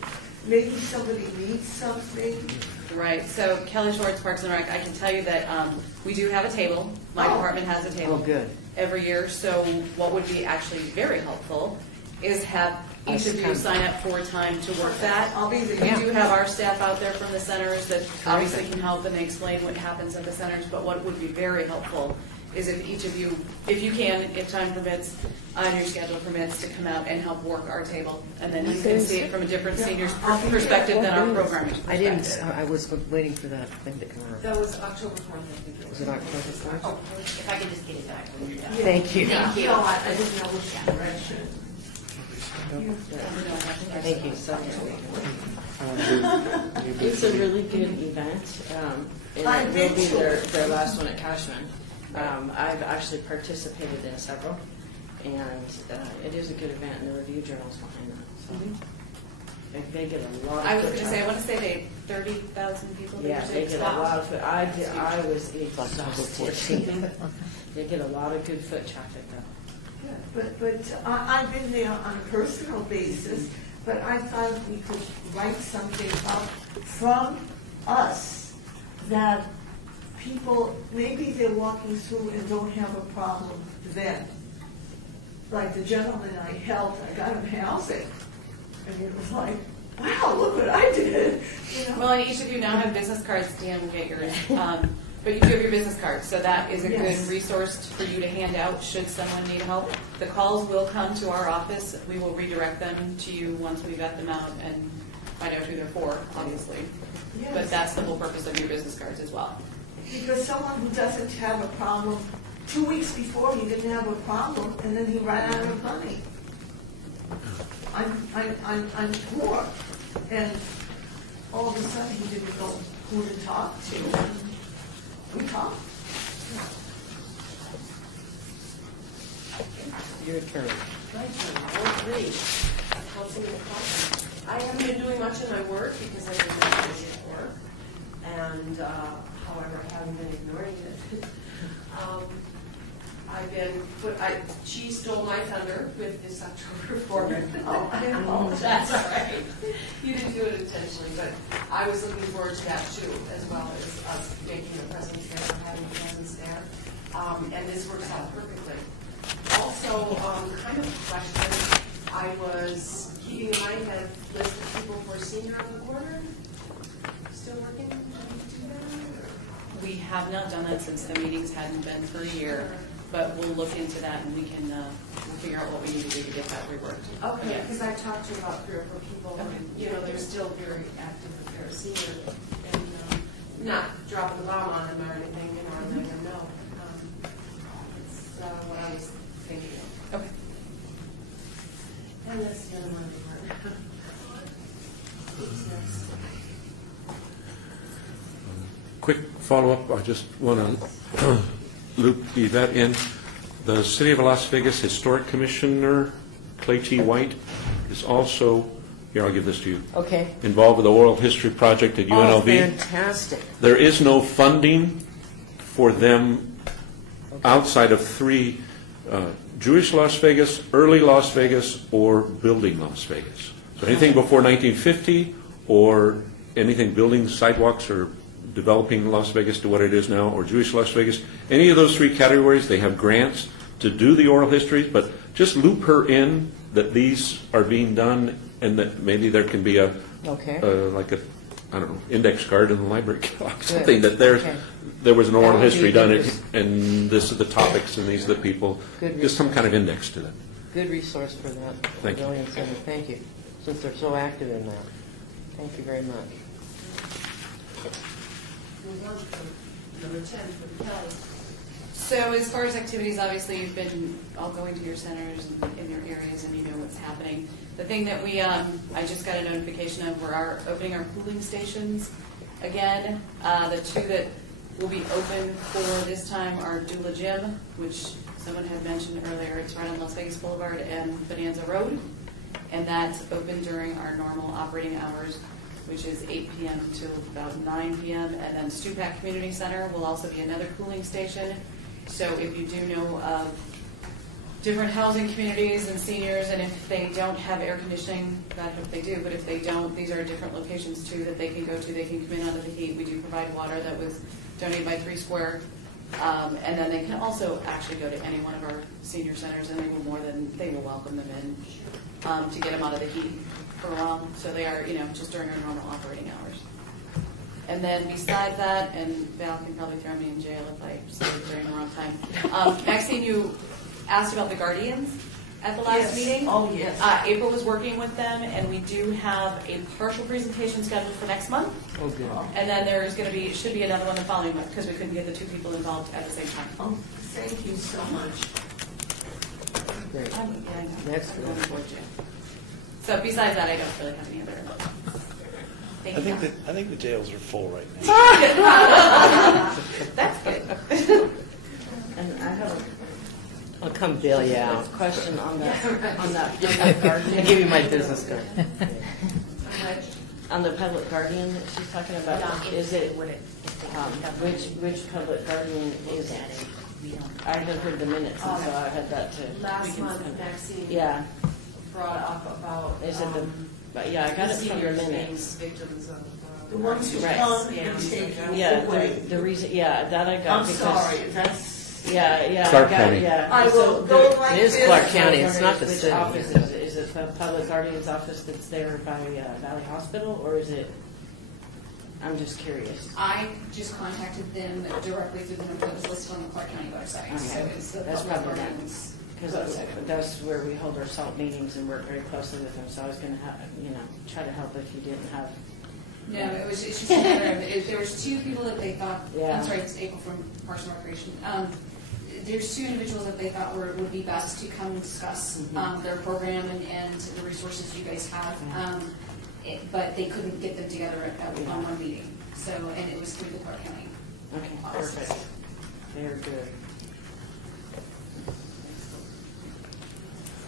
Maybe somebody needs something. Right, so Kelly Schwartz, Parks and Rec, I can tell you that we do have a table. My department has a table. Oh, good. Every year, so what would be actually very helpful is have each of you sign up for time to work that. I'll be We there. do have our staff out there from the centers that obviously can help and they explain what happens at the centers, but what would be very helpful is if each of you, if you can, if time permits, and your schedule permits, to come out and help work our table. And then you can see it from a different senior's perspective than our programming I didn't, perspective. I was waiting for that thing to come around. That was October 4th, I think it was. Was it October 4th? Oh, if I could just get it back. Thank you. Thank you. No, I didn't know which direction. Thank you so much. It's a really good event, and I've it been will be to their last one at Cashman. I've actually participated in several, and it is a good event, and the Review Journal's behind that. So they get a lot of I was foot going to say, I traffic. want to say they 30,000 people. that Yeah, usually they get a stop. lot of foot. I was exhausted. They get a lot of good foot traffic, though. But I've been there on a personal basis, but I thought we could write something up from us that people, maybe they're walking through and don't have a problem then. Like the gentleman I helped, I got him housing. And it was like, wow, look what I did. You know? Well, and each of you now have business cards. Dan will get yours. But you do have your business cards, so that is a Yes. good resource for you to hand out should someone need help. The calls will come to our office. We will redirect them to you once we vet them out and find out who they're for, obviously. Yes. But that's the whole purpose of your business cards as well. Because someone who doesn't have a problem, 2 weeks before he didn't have a problem, and then he ran out of money. I'm poor, and all of a sudden he didn't know who to talk to. And we talked. Your turn. My turn, Ward 3, housing and apartment. I haven't been doing much in my work because I've been very busy at work, and however, I haven't been ignoring it. She stole my thunder with this October 4th. Oh, I apologize. That's all right. You didn't do it intentionally, but I was looking forward to that too, as well as us making the presence there, having the presence there. And this works out perfectly. Also, kind of a question, I was keeping in mind that list of people for senior on the corner. Still working? Did you do that? We have not done that since the meetings hadn't been for a year, but we'll look into that and we can, we'll figure out what we need to do to get that reworked. Okay, because I've talked to about 3 or 4 people, Okay. and, you know, they're still very active if they're a senior, and not dropping the bomb on them or anything, you know, and letting them know. It's what I was thinking of. Okay. And that's the other one. Who's next? Quick follow-up, I just want to loop that in. The City of Las Vegas Historic Commissioner, Clay T. White, is also, here, I'll give this to you, Okay. involved with the Oral History Project at Oh, UNLV. fantastic. There is no funding for them outside of 3, Jewish Las Vegas, early Las Vegas, or building Las Vegas. So anything before 1950 or anything building sidewalks or developing Las Vegas to what it is now, or Jewish Las Vegas, any of those 3 categories, they have grants to do the oral histories, but just loop her in that these are being done and that maybe there can be a, Okay. like a, I don't know, index card in the library, something that there's, Okay. there was an oral That would be history done, good. and this is the topics, and these are the people, Good just some kind of index to that. Good resource for that. Thank you. Pavilion Center. Thank you, since they're so active in that. Thank you very much. Move on to number 10 for the Kelly. So as far as activities, obviously you've been all going to your centers and in your areas and you know what's happening. The thing that we, I just got a notification of, we're opening our cooling stations again. The 2 that will be open for this time are Dula Gym, which someone had mentioned earlier. It's right on Las Vegas Boulevard and Bonanza Road. And that's open during our normal operating hours, which is 8 p.m. to about 9 p.m. And then Stupak Community Center will also be another cooling station. So if you do know of different housing communities and seniors, and if they don't have air conditioning, God, I hope they do, but if they don't, these are different locations too that they can go to. They can come in out of the heat. We do provide water that was donated by 3 Square. And then they can also actually go to any one of our senior centers, and they will welcome them in to get them out of the heat for a while. So they are, just during our normal operating hours. And then besides that, and Val can probably throw me in jail if I say it during the wrong time. Maxine, you asked about the Guardians at the last meeting. Oh, yes. April was working with them, and we do have a partial presentation scheduled for next month. Oh, good. And then should be another one the following month, because we couldn't get the 2 people involved at the same time. Oh, thank you so much. Great. That's good. So besides that, I don't really have any other. Thank you. I think the jails are full right now. That's good. And I have I'll come bail you a out. question on that garden. I'll give you my business card. On the public guardian that she's talking about, is it, which public guardian is it? I had heard the minutes, and so I had that too. Last month, Maxine Yeah, brought up about. is it but yeah, I got it from the seniors being minutes. victims of. The ones who Right. come and take you Yeah, away. the reason, yeah, that I got I'm because. sorry, that's, Yeah, Clark I got, County. yeah. I will So go the- like It is this. Clark County, it's not the Which city. office is it? Is it the public guardian's office that's there by Valley Hospital, or is it, I'm just curious. I just contacted them directly through the number that was listed on the Clark County website. So Okay. it's the That's Public probably right. Guardians Because website. that's where we hold our SALT meetings and work very closely with them, so I was going to have, try to help if you didn't have. No, it's just a matter of, there was 2 people that they thought, Yeah. I'm sorry, it's April from Parks and Recreation. There's 2 individuals that they thought would be best to come and discuss their program and the resources you guys have. But they couldn't get them together on one meeting. So, and it was through the Clark County. Okay, perfect. Very good.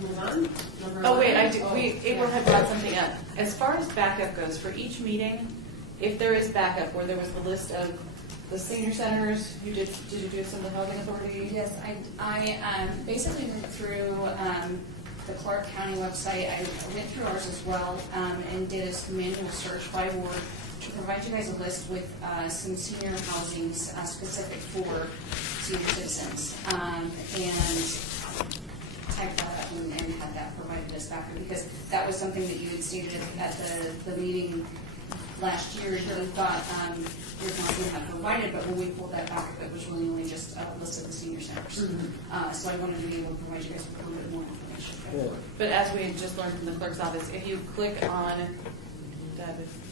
Move on. Number Oh, wait, 11. April had brought something up. As far as backup goes, for each meeting, if there is backup, where there was the list of the senior centers, did you do some of the housing authority? Yes, I basically went through the Clark County website. I went through ours as well and did a manual search by ward to provide you guys a list with some senior housing specific for senior citizens. And typed that up and had that provided this factor, because that was something that you had stated at the meeting last year that we thought Wisconsin had provided, but when we pulled that back, it was really only just a list of the senior centers. So I wanted to be able to provide you guys with a little bit more information. But as we had just learned from the clerk's office, if you click on,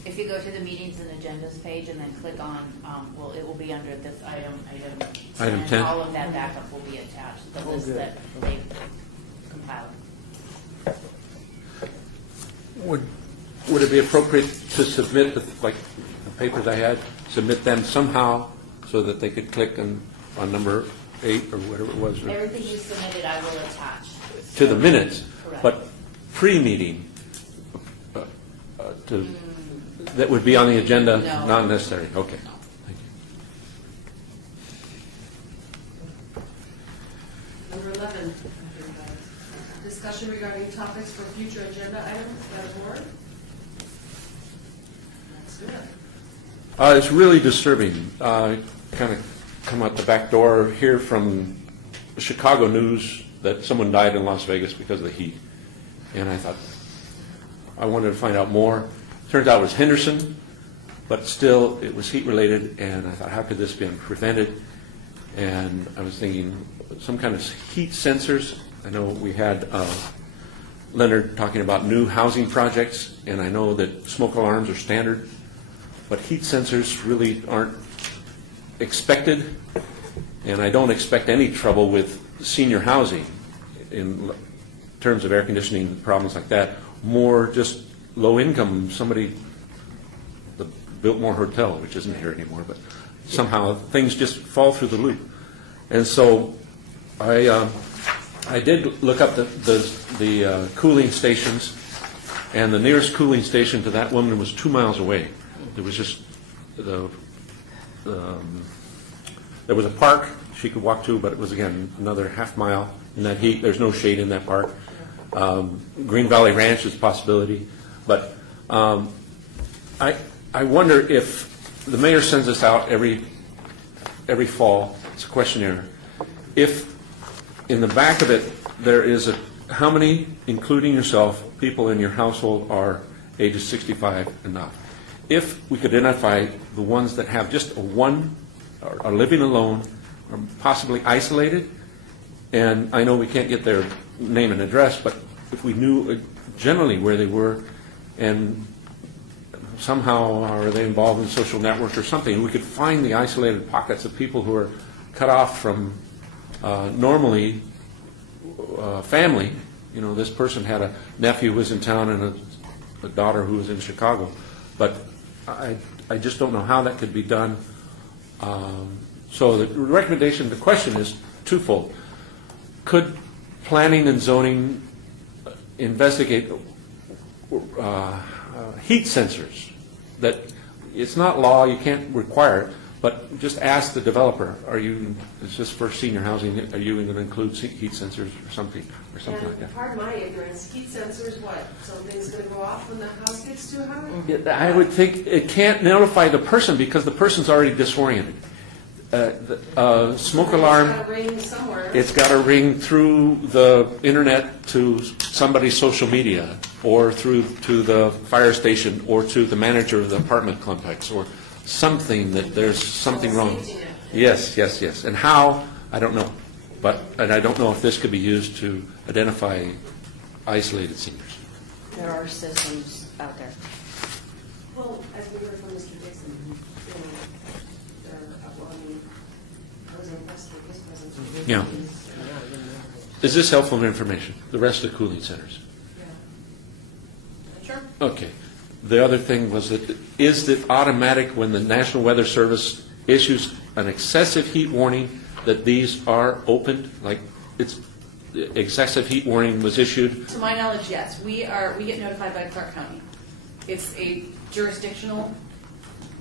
If you go to the meetings and agendas page and then click on, it will be under this item Item 10. All of that backup will be attached, the list that they compiled. Would it be appropriate to submit, like the papers I had, submit them somehow so that they could click on number 8 or whatever it was? Everything you submitted, I will attach. To the minutes, Correct. but pre-meeting, that would be on the agenda, No. not necessary, okay. Thank you. Number 11, discussion regarding topics for future agenda items by the board. Let's do it. It's really disturbing. Kind of come out the back door, hear from Chicago news that someone died in Las Vegas because of the heat. And I thought, I wanted to find out more. Turns out it was Henderson, but still it was heat related, and I thought, how could this be prevented? And I was thinking some kind of heat sensors. I know we had Leonard talking about new housing projects, and I know that smoke alarms are standard, but heat sensors really aren't expected, and I don't expect any trouble with senior housing in terms of air conditioning problems like that. More just low income, somebody, the Biltmore Hotel, which isn't here anymore, but somehow things just fall through the loop. And so I did look up the cooling stations, and the nearest cooling station to that woman was 2 miles away. There was just there was a park she could walk to, but it was, again, another half mile in that heat. There's no shade in that park. Green Valley Ranch is a possibility. But I wonder if the mayor sends us out every fall, it's a questionnaire, if in the back of it there is how many, including yourself, people in your household are ages 65 and up. If we could identify the ones that have just one, are living alone, or possibly isolated, and I know we can't get their name and address, but if we knew generally where they were, and somehow are they involved in social network or something, we could find the isolated pockets of people who are cut off from normally family. You know, this person had a nephew who was in town and a daughter who was in Chicago, but I just don't know how that could be done. So the recommendation, the question is twofold. Could planning and zoning investigate heat sensors? That it's not law, you can't require it, but just ask the developer, is this for senior housing, are you going to include heat sensors or something like that? Pardon my ignorance, heat sensors, what? Something's going to go off when the house gets too hot? I would think it can't notify the person because the person's already disoriented. Smoke alarm, It's got to ring somewhere. it's got to ring through the internet to somebody's social media, or through to the fire station, or to the manager of the apartment complex, or something that there's something wrong. Yes. And how, I don't know. And I don't know if this could be used to identify isolated seniors. There are systems out there. Well, as we heard from Mr. Dixon, I was impressed with his presentation. Yeah. Is this helpful information? The rest of the cooling centers? sure. Okay. The other thing was that, is it automatic when the National Weather Service issues an excessive heat warning that these are opened? Like, it's excessive heat warning was issued? To my knowledge, yes. We get notified by Clark County. It's a jurisdictional,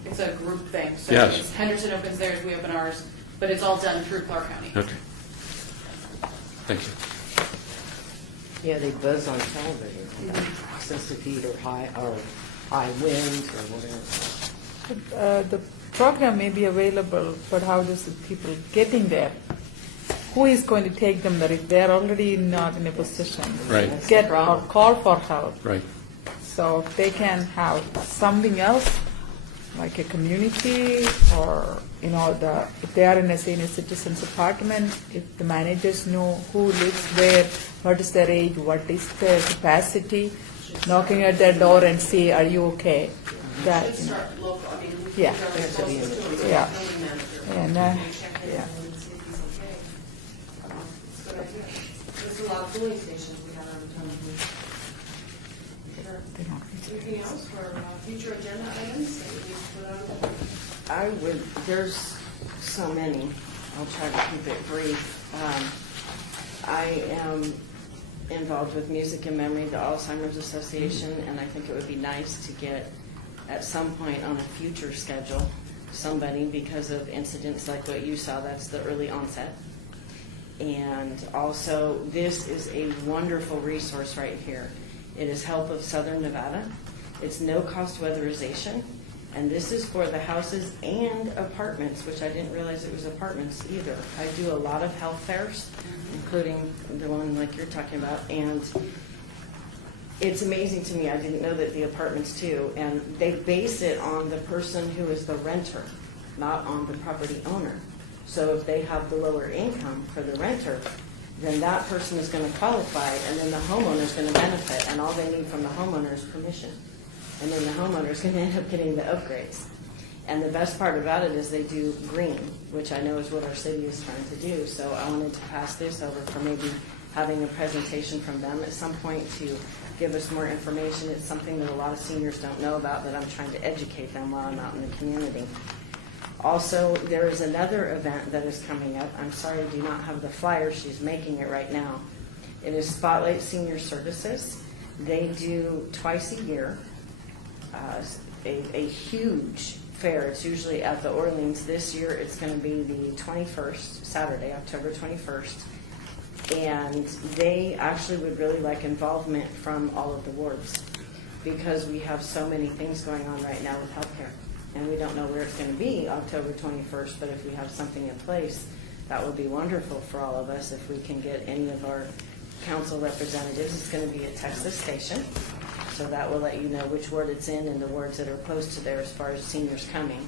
it's a group thing. So Yes. it's Henderson opens theirs, we open ours, but it's all done through Clark County. Okay. Thank you. Yeah, they buzz on television, excessive heat or high winds or whatever. The program may be available, but how does the people getting there? who is going to take them there if they're already not in a position? Right. Get or call for help. Right. So if they can have something else, like a community or, if they are in a senior citizens apartment, if the managers know who lives where, what is their age, what is their capacity, knocking at their door and see, are you okay? That, Should start local, I mean, we Yeah. can go ourselves to a Yeah. building manager. And, Check in yeah. and see if he's okay. It's a good idea. There's a lot of polling stations we have around town. Sure. they don't reach it. Anything else for future agenda items that we need to put on? There's so many. I'll try to keep it brief. I am involved with Music and Memory, the Alzheimer's Association, and I think it would be nice to get, at some point on a future schedule, somebody, because of incidents like what you saw, that's the early onset. And also, this is a wonderful resource right here. It is Help of Southern Nevada. It's no-cost weatherization, and this is for the houses and apartments, which I didn't realize it was apartments either. I do a lot of health fairs, including the one like you're talking about, and it's amazing to me. I didn't know that the apartments too, and they base it on the person who is the renter, not on the property owner. So if they have the lower income for the renter, then that person is going to qualify, and then the homeowner is going to benefit, and all they need from the homeowner is permission. And then the homeowner is going to end up getting the upgrades. And the best part about it is they do green, which I know is what our city is trying to do. So I wanted to pass this over for maybe having a presentation from them at some point to give us more information. It's something that a lot of seniors don't know about that I'm trying to educate them while I'm out in the community. Also, there is another event that is coming up. I'm sorry I do not have the flyer. She's making it right now. It is Spotlight Senior Services. They do twice a year a huge fair. It's usually at the Orleans. This year it's going to be the 21st, Saturday, October 21st. And they actually would really like involvement from all of the wards because we have so many things going on right now with healthcare. And we don't know where it's going to be October 21st, but if we have something in place, that would be wonderful for all of us if we can get any of our council representatives. It's going to be at Texas Station, so that will let you know which ward it's in and the wards that are close to there as far as seniors coming.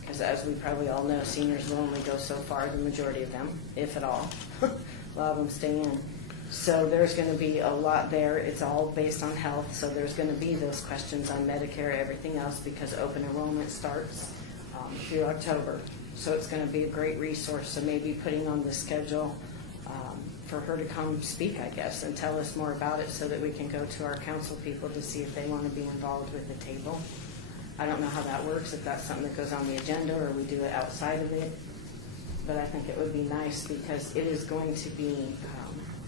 Because as we probably all know, seniors will only go so far, the majority of them, if at all. A lot of them stay in. So there's going to be a lot there. It's all based on health, so there's going to be those questions on Medicare, everything else, because open enrollment starts through October. So it's going to be a great resource. So maybe putting on the schedule for her to come speak, I guess, and tell us more about it so that we can go to our council people to see if they want to be involved with the table. I don't know how that works, if that's something that goes on the agenda or we do it outside of it. But I think it would be nice because it is going to be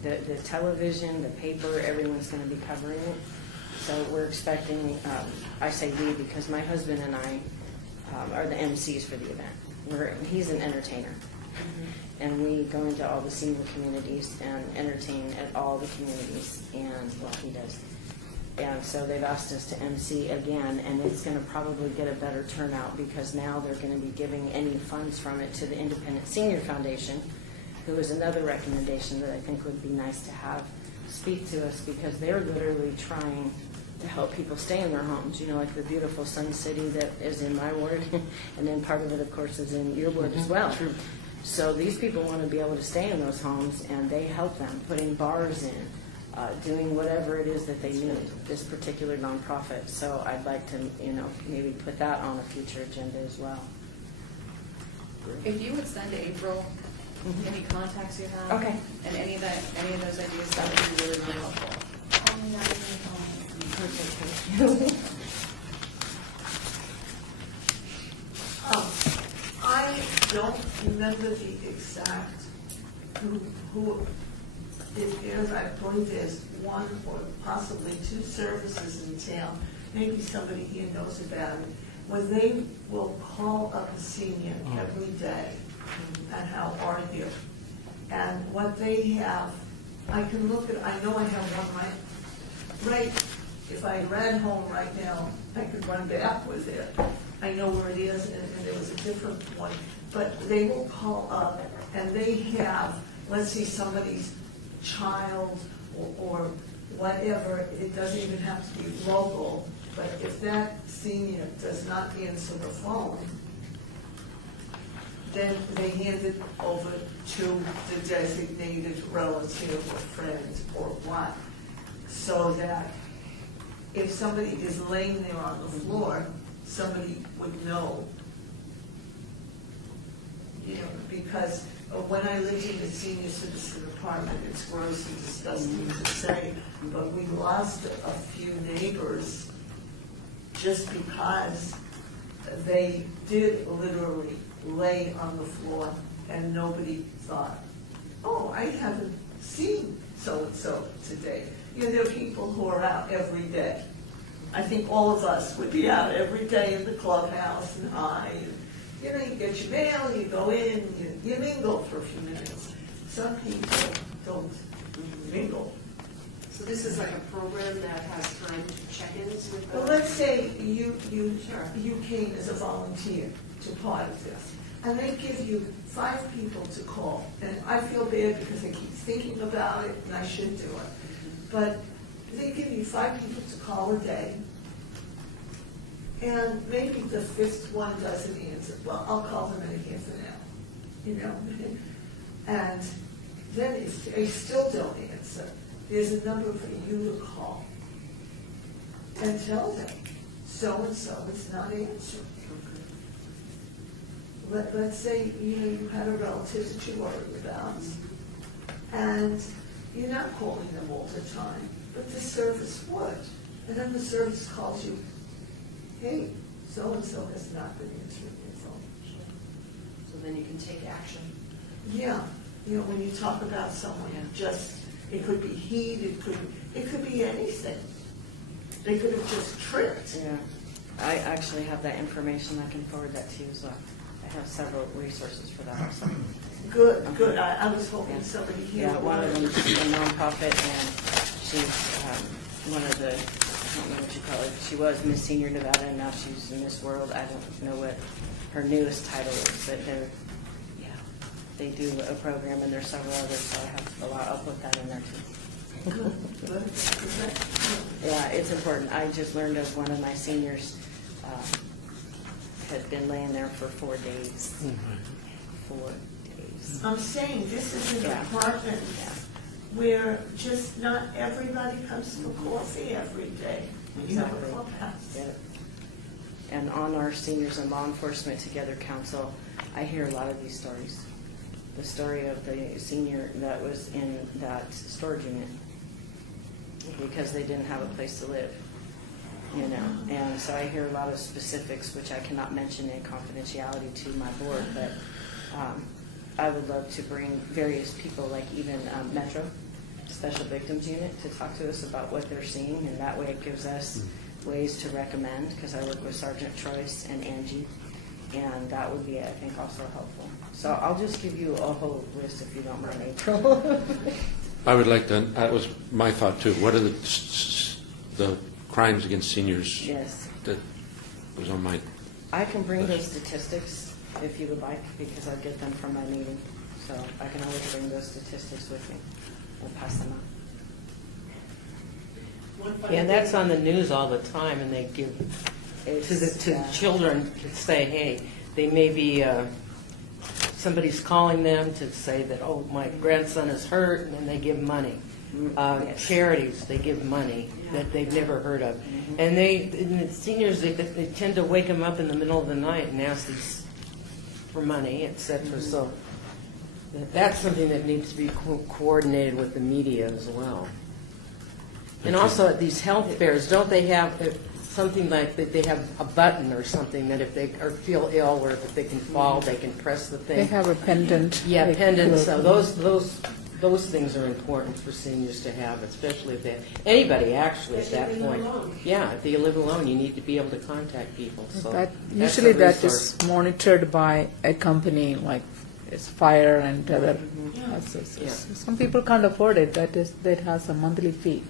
the television, the paper, everyone's going to be covering it. So we're expecting, I say we because my husband and I are the MCs for the event. He's an entertainer. And we go into all the senior communities and entertain at all the communities. And, well, he does. And so they've asked us to MC again, and it's going to probably get a better turnout because now they're going to be giving any funds from it to the Independent Senior Foundation, who is another recommendation that I think would be nice to have speak to us because they're literally trying to help people stay in their homes, you know, like the beautiful Sun City that is in my ward, and then part of it, of course, is in your ward as well. True. So these people want to be able to stay in those homes, and they help them, putting bars in, doing whatever it is that they need, this particular nonprofit. So I'd like to, you know, maybe put that on a future agenda as well. If you would send to April any contacts you have, Okay. and any of those ideas, that would be really, really helpful. I don't remember the exact who it is. I believe there's one or possibly two services in town. Maybe somebody here knows about it. Where they will call up a senior every day and how are you? And what they have, I can look at, I know I have one right, if I ran home right now, I could run back with it. I know where it is, and there was a different one. But they will call up, and they have let's see, somebody's child or whatever, it doesn't even have to be local, but if that senior does not answer the phone, then they hand it over to the designated relative or friend or what, so that if somebody is laying there on the floor, somebody would know. You know, because when I lived in the senior citizen apartment, it's grossly disgusting to say, but we lost a few neighbors just because they did literally lay on the floor and nobody thought, oh, I haven't seen so-and-so today. You know, there are people who are out every day. I think all of us would be out every day in the clubhouse and high. And, you know, you get your mail, you go in, you mingle for a few minutes. Some people don't mingle. So this is like a program that has timed check-ins with the... Well, let's say you came as a volunteer to part of this, and they give you 5 people to call. And I feel bad because I keep thinking about it, and I should do it. But they give you 5 people to call a day, and maybe the 5th one doesn't answer. Well, I'll call them in a half an hour, you know. And then if they still don't answer, there's a number for you to call and tell them, so-and-so is not answering. Let's say, you know, you had a relative that you worry about, and you're not calling them all the time, but the service would. And then the service calls you, hey, so-and-so has not been answering your phone. So then you can take action. Yeah, you know, when you talk about someone, just, it could be heat, it could be anything. They could have just tripped. Yeah, I actually have that information. I can forward that to you as well. I have several resources for that also. Good, good. I was hoping somebody here Yeah, would. one of them is a nonprofit, and she's one of the, I don't know what you call it, she was Miss Senior Nevada, and now she's Miss World. I don't know what her newest title is, but they do a program, and there's several others, so I have a lot. I'll put that in there too. Good. Yeah, it's important. I just learned of one of my seniors had been laying there for 4 days. 4 days. I'm saying this is an apartment where just not everybody comes for coffee every day when you have a clubhouse. Yeah. And on our Seniors and Law Enforcement Together Council, I hear a lot of these stories. The story of the senior that was in that storage unit because they didn't have a place to live, you know. And so I hear a lot of specifics, which I cannot mention in confidentiality to my board, but I would love to bring various people, like even Metro Special Victims Unit, to talk to us about what they're seeing, and that way it gives us ways to recommend, because I work with Sergeant Troyce and Angie, and that would be, I think, also helpful. So I'll just give you a whole list if you don't mind, April. I would like to, that was my thought too. What are the crimes against seniors? Yes. That was on my... I can bring those statistics if you would like, because I get them from my meeting. So I can always bring those statistics with me. We'll pass them out. Yeah, that's on the news all the time, and they give to the children to say, hey, they may be, somebody's calling them to say that, oh, my grandson is hurt, and then they give money. Charities, they give money that they've never heard of. And the seniors, they tend to wake them up in the middle of the night and ask these for money, et cetera. So that's something that needs to be coordinated with the media as well. And also at these health fairs, don't they have something like that? They have a button or something that if they feel ill, or if they can fall, they can press the thing. They have a pendant. Yeah, pendant. So those things are important for seniors to have, especially if they anybody actually at that point. Yeah, if they live alone, you need to be able to contact people. So Usually that is monitored by a company like it's fire and other. Some people can't afford it. That has a monthly fee.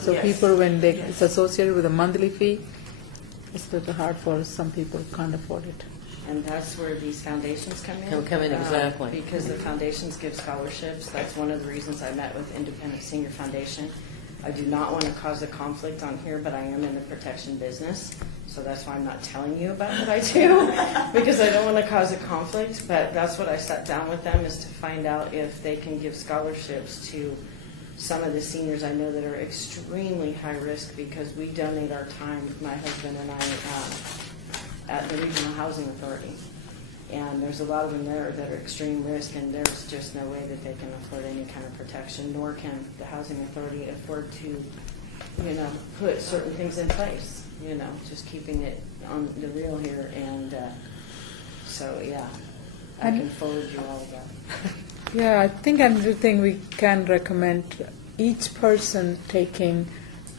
So people, when it's associated with a monthly fee, it's a little hard for some people who can't afford it. And that's where these foundations come in. Come in, exactly. Because the foundations give scholarships. That's one of the reasons I met with Independent Senior Foundation. I do not want to cause a conflict on here, but I am in the protection business. So that's why I'm not telling you about what I do, because I don't want to cause a conflict. But that's what I sat down with them, is to find out if they can give scholarships to some of the seniors I know that are extremely high risk, because we donate our time, my husband and I, at the Regional Housing Authority. And there's a lot of them there that are extreme risk, and there's just no way that they can afford any kind of protection, nor can the Housing Authority afford to, put certain things in place, just keeping it on the real here. And so, yeah, I can forward you all of that. Yeah, I think another thing we can recommend, each person taking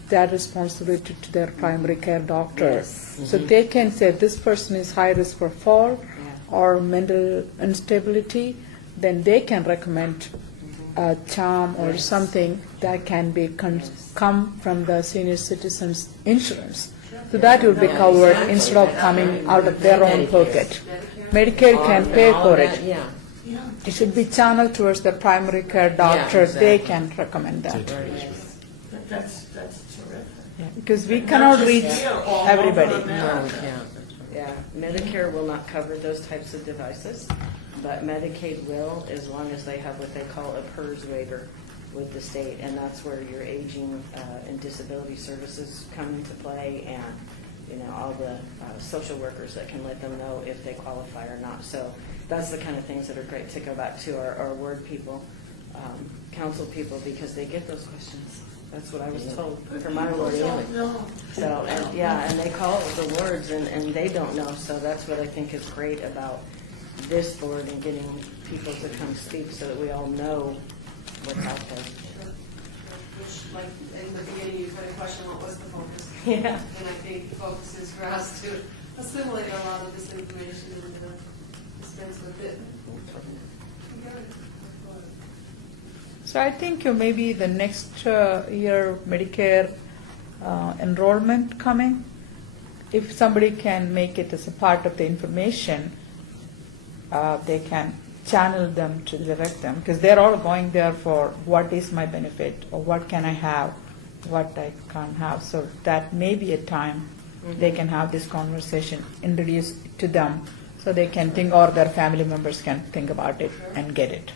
that responsibility to their primary care doctor. Yes. So they can say this person is high risk for fall or mental instability, then they can recommend a charm or something that can be come from the senior citizens insurance. So that will be covered instead of coming out of their own pocket. Medicare can pay for it. Yeah. It should be channeled towards the primary care doctor. exactly. They can recommend that. That's terrific. Yeah, because we cannot reach everybody. No, we can't. Yeah, Medicare will not cover those types of devices, but Medicaid will, as long as they have what they call a PERS waiver with the state, and that's where your aging and disability services come into play, and all the social workers that can let them know if they qualify or not. So that's the kind of things that are great to go back to our ward people, council people, because they get those questions. That's what I was told from my ward. So, and they call the wards, and they don't know. So that's what I think is great about this board and getting people to come speak, so that we all know what's out there. Which, like in the beginning, you kind of questioned what was the focus. Yeah. And I think the focus is for us to assimilate a lot of this information and dispense with it. So I think maybe the next year Medicare enrollment coming, if somebody can make it as a part of the information, they can channel them to direct them, because they're all going there for what is my benefit, or what can I have, what I can't have. So that may be a time they can have this conversation, introduce to them, so they can think, or their family members can think about it and get it.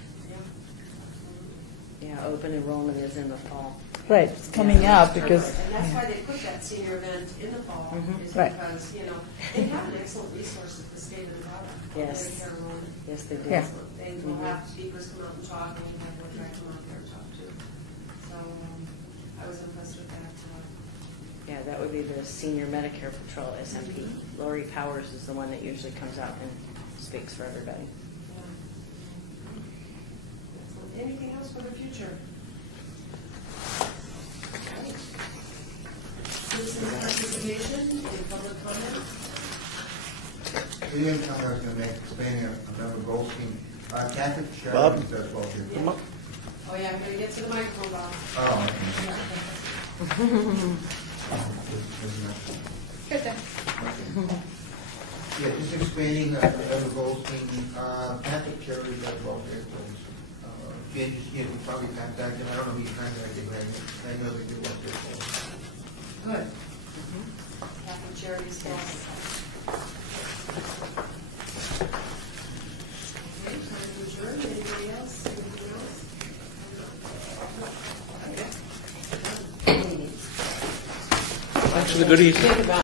Yeah, open enrollment is in the fall. Right, it's coming up because. And that's why they put that senior event in the fall, is Right. because, they have an excellent resource at the state of Nevada. Yes. Medicare enrollment. Yes, they do. Yeah. They will have speakers come out and talk, and have one guy come out there and talk too. So I was impressed with that. Yeah, that would be the Senior Medicare Patrol, SMP. Lori Powers is the one that usually comes out and speaks for everybody. Excellent. Anything else for the future? Citizen participation in public comment. The only comment I was going to make, expanding on Member Goldstein, Catholic Bob? Charities does well here. Come on. Oh, yeah, I'm going to get to the microphone, Bob. Oh, Good then. yeah, just expanding Member Goldstein, Catholic Charities does well here. Again, just probably contact them. I don't know who you contacted, but I know they do well here. Good. Catholic Charities, yes. Okay, time to adjourn. Anybody else? Anything else? Actually, good evening.